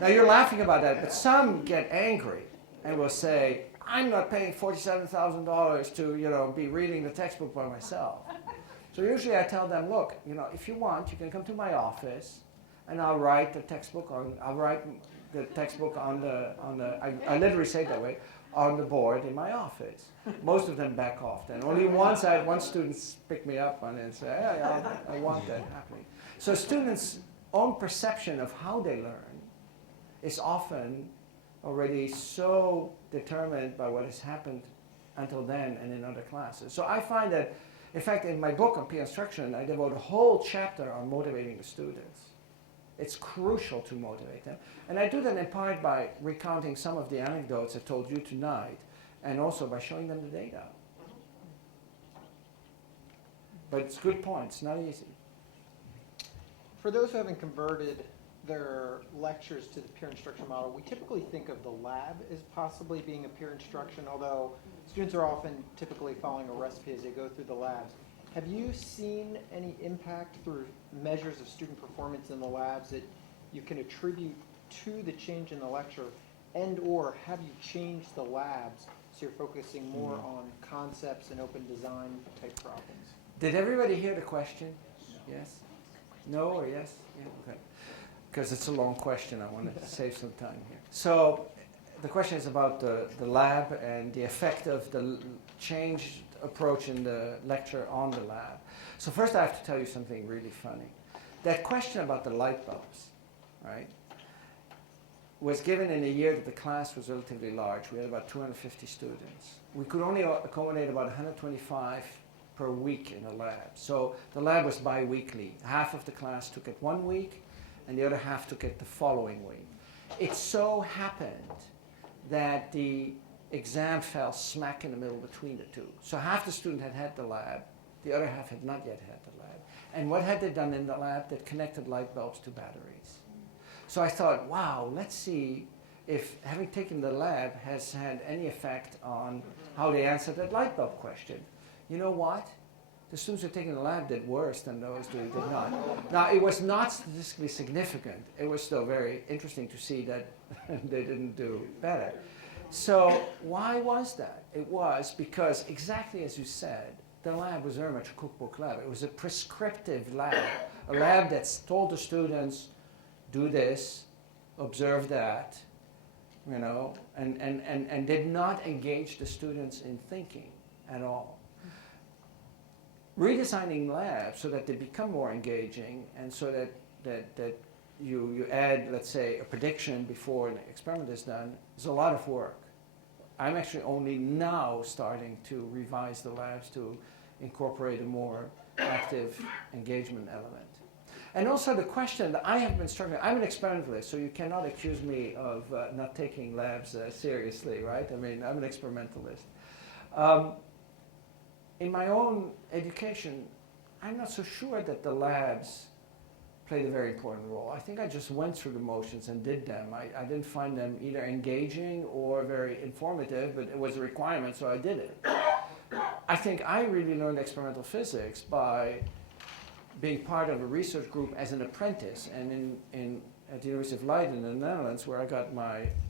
Now you're laughing about that, but some get angry and will say, I'm not paying $47,000 to be reading the textbook by myself. So usually I tell them, look, if you want, you can come to my office, and I'll write the textbook on the. I literally say it that way, on the board in my office. Most of them back off. Then only once I had one student pick me up on it and say, hey, I want that happening. So students' own perception of how they learn is often already so determined by what has happened until then and in other classes. So I find that, in fact, in my book on peer instruction, I devote a whole chapter on motivating the students. It's crucial to motivate them. And I do that in part by recounting some of the anecdotes I told you tonight, and also by showing them the data. But it's a good point. It's not easy. For those who haven't converted their lectures to the peer instruction model, we typically think of the lab as possibly being a peer instruction, although students are often typically following a recipe as they go through the labs. Have you seen any impact through measures of student performance in the labs that you can attribute to the change in the lecture, and or have you changed the labs so you're focusing more on concepts and open design type problems? Did everybody hear the question? Yes? No or yes? Yeah, okay. Because it's a long question, I want to save some time here. So the question is about the lab and the effect of the changed approach in the lecture on the lab. So first I have to tell you something really funny. That question about the light bulbs, right, was given in a year that the class was relatively large. We had about 250 students. We could only accommodate about 125 per week in the lab. So the lab was bi-weekly. Half of the class took it 1 week, and the other half took it the following week. It so happened that the exam fell smack in the middle between the two. So half the student had the lab, the other half had not yet had the lab. And what had they done in the lab? That connected light bulbs to batteries. So I thought, wow, let's see if having taken the lab has had any effect on how they answered that light bulb question. You know what? The students who had taken the lab did worse than those who did not. Now, it was not statistically significant. It was still very interesting to see that they didn't do better. So why was that? It was because, exactly as you said, the lab was very much a cookbook lab. It was a prescriptive lab, a lab that told the students, do this, observe that, and did not engage the students in thinking at all. Redesigning labs so that they become more engaging and so that you add, let's say, a prediction before an experiment is done is a lot of work. I'm actually only now starting to revise the labs to incorporate a more active engagement element. And also the question that I have been struggling, I'm an experimentalist, so you cannot accuse me of not taking labs seriously, right? I mean, I'm an experimentalist. In my own education, I'm not so sure that the labs played a very important role. I think I just went through the motions and did them. I didn't find them either engaging or very informative, but it was a requirement, so I did it. I think I really learned experimental physics by being part of a research group as an apprentice, and at the University of Leiden in the Netherlands, where I got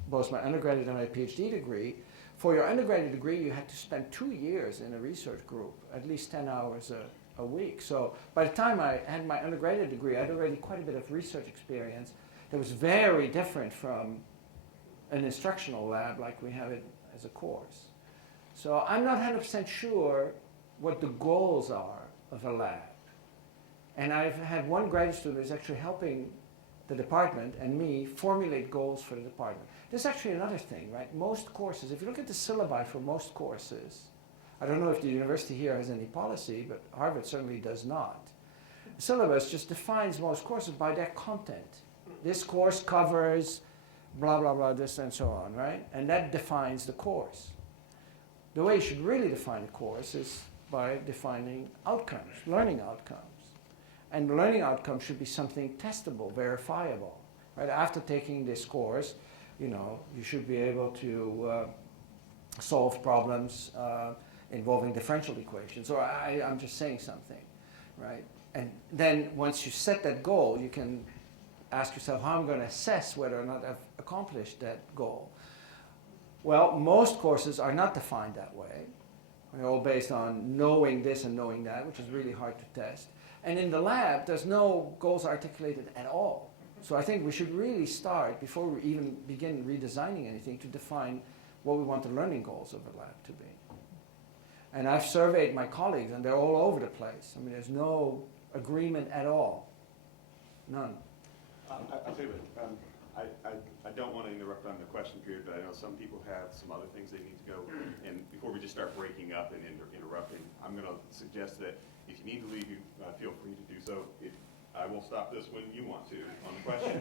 both my undergraduate and my PhD degree. For your undergraduate degree, you had to spend 2 years in a research group, at least 10 hours a week. So by the time I had my undergraduate degree, I had already quite a bit of research experience that was very different from an instructional lab like we have it as a course. So I'm not 100% sure what the goals are of a lab. And I've had one graduate student who's actually helping the department and me formulate goals for the department. There's actually another thing, right? Most courses, if you look at the syllabi for most courses, I don't know if the university here has any policy, but Harvard certainly does not. The syllabus just defines most courses by their content. This course covers blah, blah, blah, this and so on, right? And that defines the course. The way you should really define a course is by defining outcomes, learning outcomes. And the learning outcome should be something testable, verifiable, right? After taking this course, you should be able to solve problems involving differential equations, or I'm just saying something, right? And then once you set that goal, you can ask yourself, how am I going to assess whether or not I've accomplished that goal? Well, most courses are not defined that way. They're all based on knowing this and knowing that, which is really hard to test. And in the lab, there's no goals articulated at all. So I think we should really start, before we even begin redesigning anything, to define what we want the learning goals of the lab to be. And I've surveyed my colleagues, and they're all over the place. I mean, there's no agreement at all. None. I'll tell you what, I don't want to interrupt on the question period, but I know some people have some other things they need to go. And before we just start breaking up and interrupting, I'm going to suggest that if you need to leave, you feel free to do so. I will stop this when you want to on the question.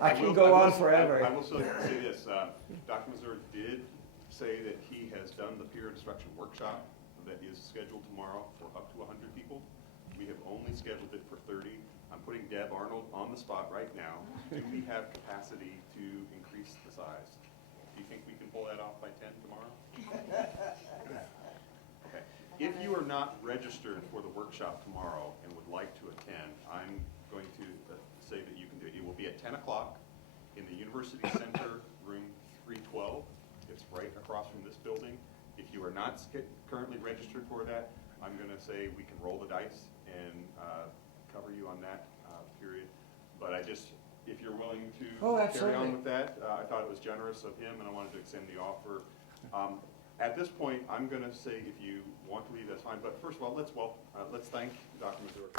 I can go on forever. I will say this. Dr. Mazur did say that he has done the peer instruction workshop that is scheduled tomorrow for up to 100 people. We have only scheduled it for 30. I'm putting Deb Arnold on the spot right now. Do we have capacity to increase the size? Do you think we can pull that off by 10 tomorrow? Okay. If you are not registered for the workshop tomorrow and would like to attend, I'm going to say that you can do it. It will be at 10 o'clock in the University Center, room 312. It's right across from this building. If you are not currently registered for that, I'm going to say we can roll the dice and cover you on that period. But if you're willing to carry on with that, I thought it was generous of him, and I wanted to extend the offer. At this point, I'm going to say if you want to leave, that's fine. But first of all, let's thank Dr. Mazur.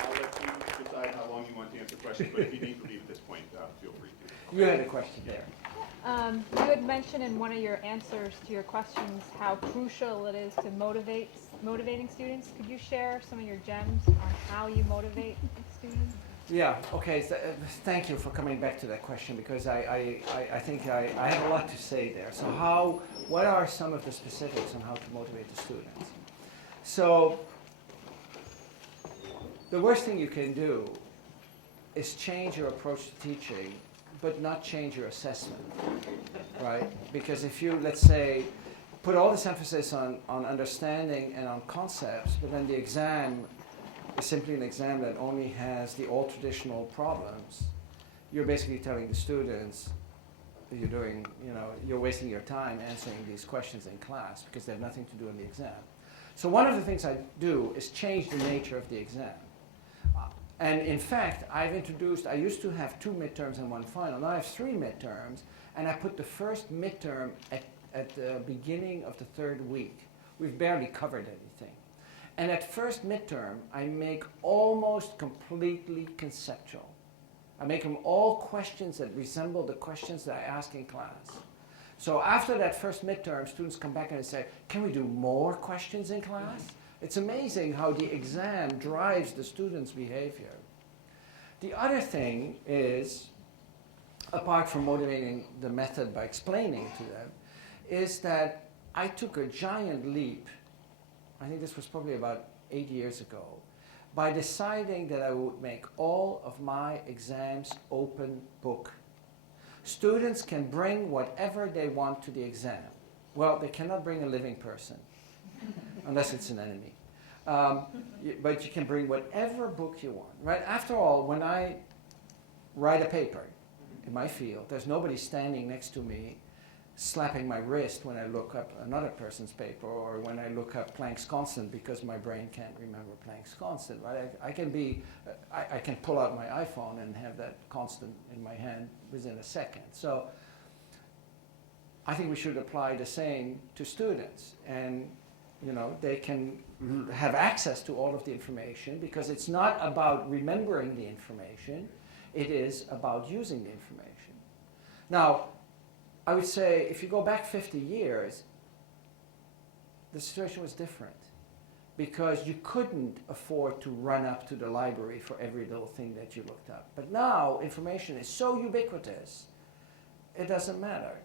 I'll let you decide how long you want to answer questions, but if you need to leave at this point, feel free to. You had a question there. You had mentioned in one of your answers to your questions how crucial it is to motivating students. Could you share some of your gems on how you motivate students? Yeah, okay, thank you for coming back to that question, because I think I have a lot to say there. So what are some of the specifics on how to motivate the students? So the worst thing you can do is change your approach to teaching, but not change your assessment, right? Because if you, let's say, put all this emphasis on understanding and on concepts, but then the exam is simply an exam that only has the old traditional problems, you're basically telling the students you're wasting your time answering these questions in class because they have nothing to do in the exam. So one of the things I do is change the nature of the exam. And in fact, I used to have 2 midterms and 1 final. Now I have 3 midterms, and I put the first midterm at the beginning of the 3rd week. We've barely covered anything. And at first midterm, I make almost completely conceptual. I make them all questions that resemble the questions that I ask in class. So after that first midterm, students come back and they say, can we do more questions in class? It's amazing how the exam drives the students' behavior. The other thing is, apart from motivating the method by explaining to them, is that I took a giant leap, I think this was probably about 8 years ago, by deciding that I would make all of my exams open book. Students can bring whatever they want to the exam. Well, they cannot bring a living person, unless it's an enemy. But you can bring whatever book you want, right? After all, when I write a paper in my field, there's nobody standing next to me slapping my wrist when I look up another person's paper, or when I look up Planck's constant because my brain can't remember Planck's constant, right? I can pull out my iPhone and have that constant in my hand within a second. So I think we should apply the same to students. And they can have access to all of the information, because it's not about remembering the information, it is about using the information. Now, I would say if you go back 50 years, the situation was different, because you couldn't afford to run up to the library for every little thing that you looked up. But now information is so ubiquitous, it doesn't matter.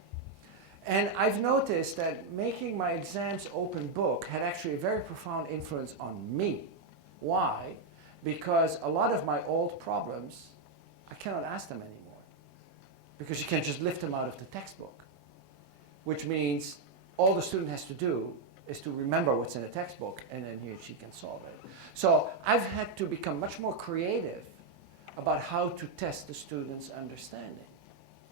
And I've noticed that making my exams open book had actually a very profound influence on me. Why? Because a lot of my old problems, I cannot ask them anymore, because you can't just lift them out of the textbook, which means all the student has to do is to remember what's in the textbook, and then he or she can solve it. So I've had to become much more creative about how to test the student's understanding.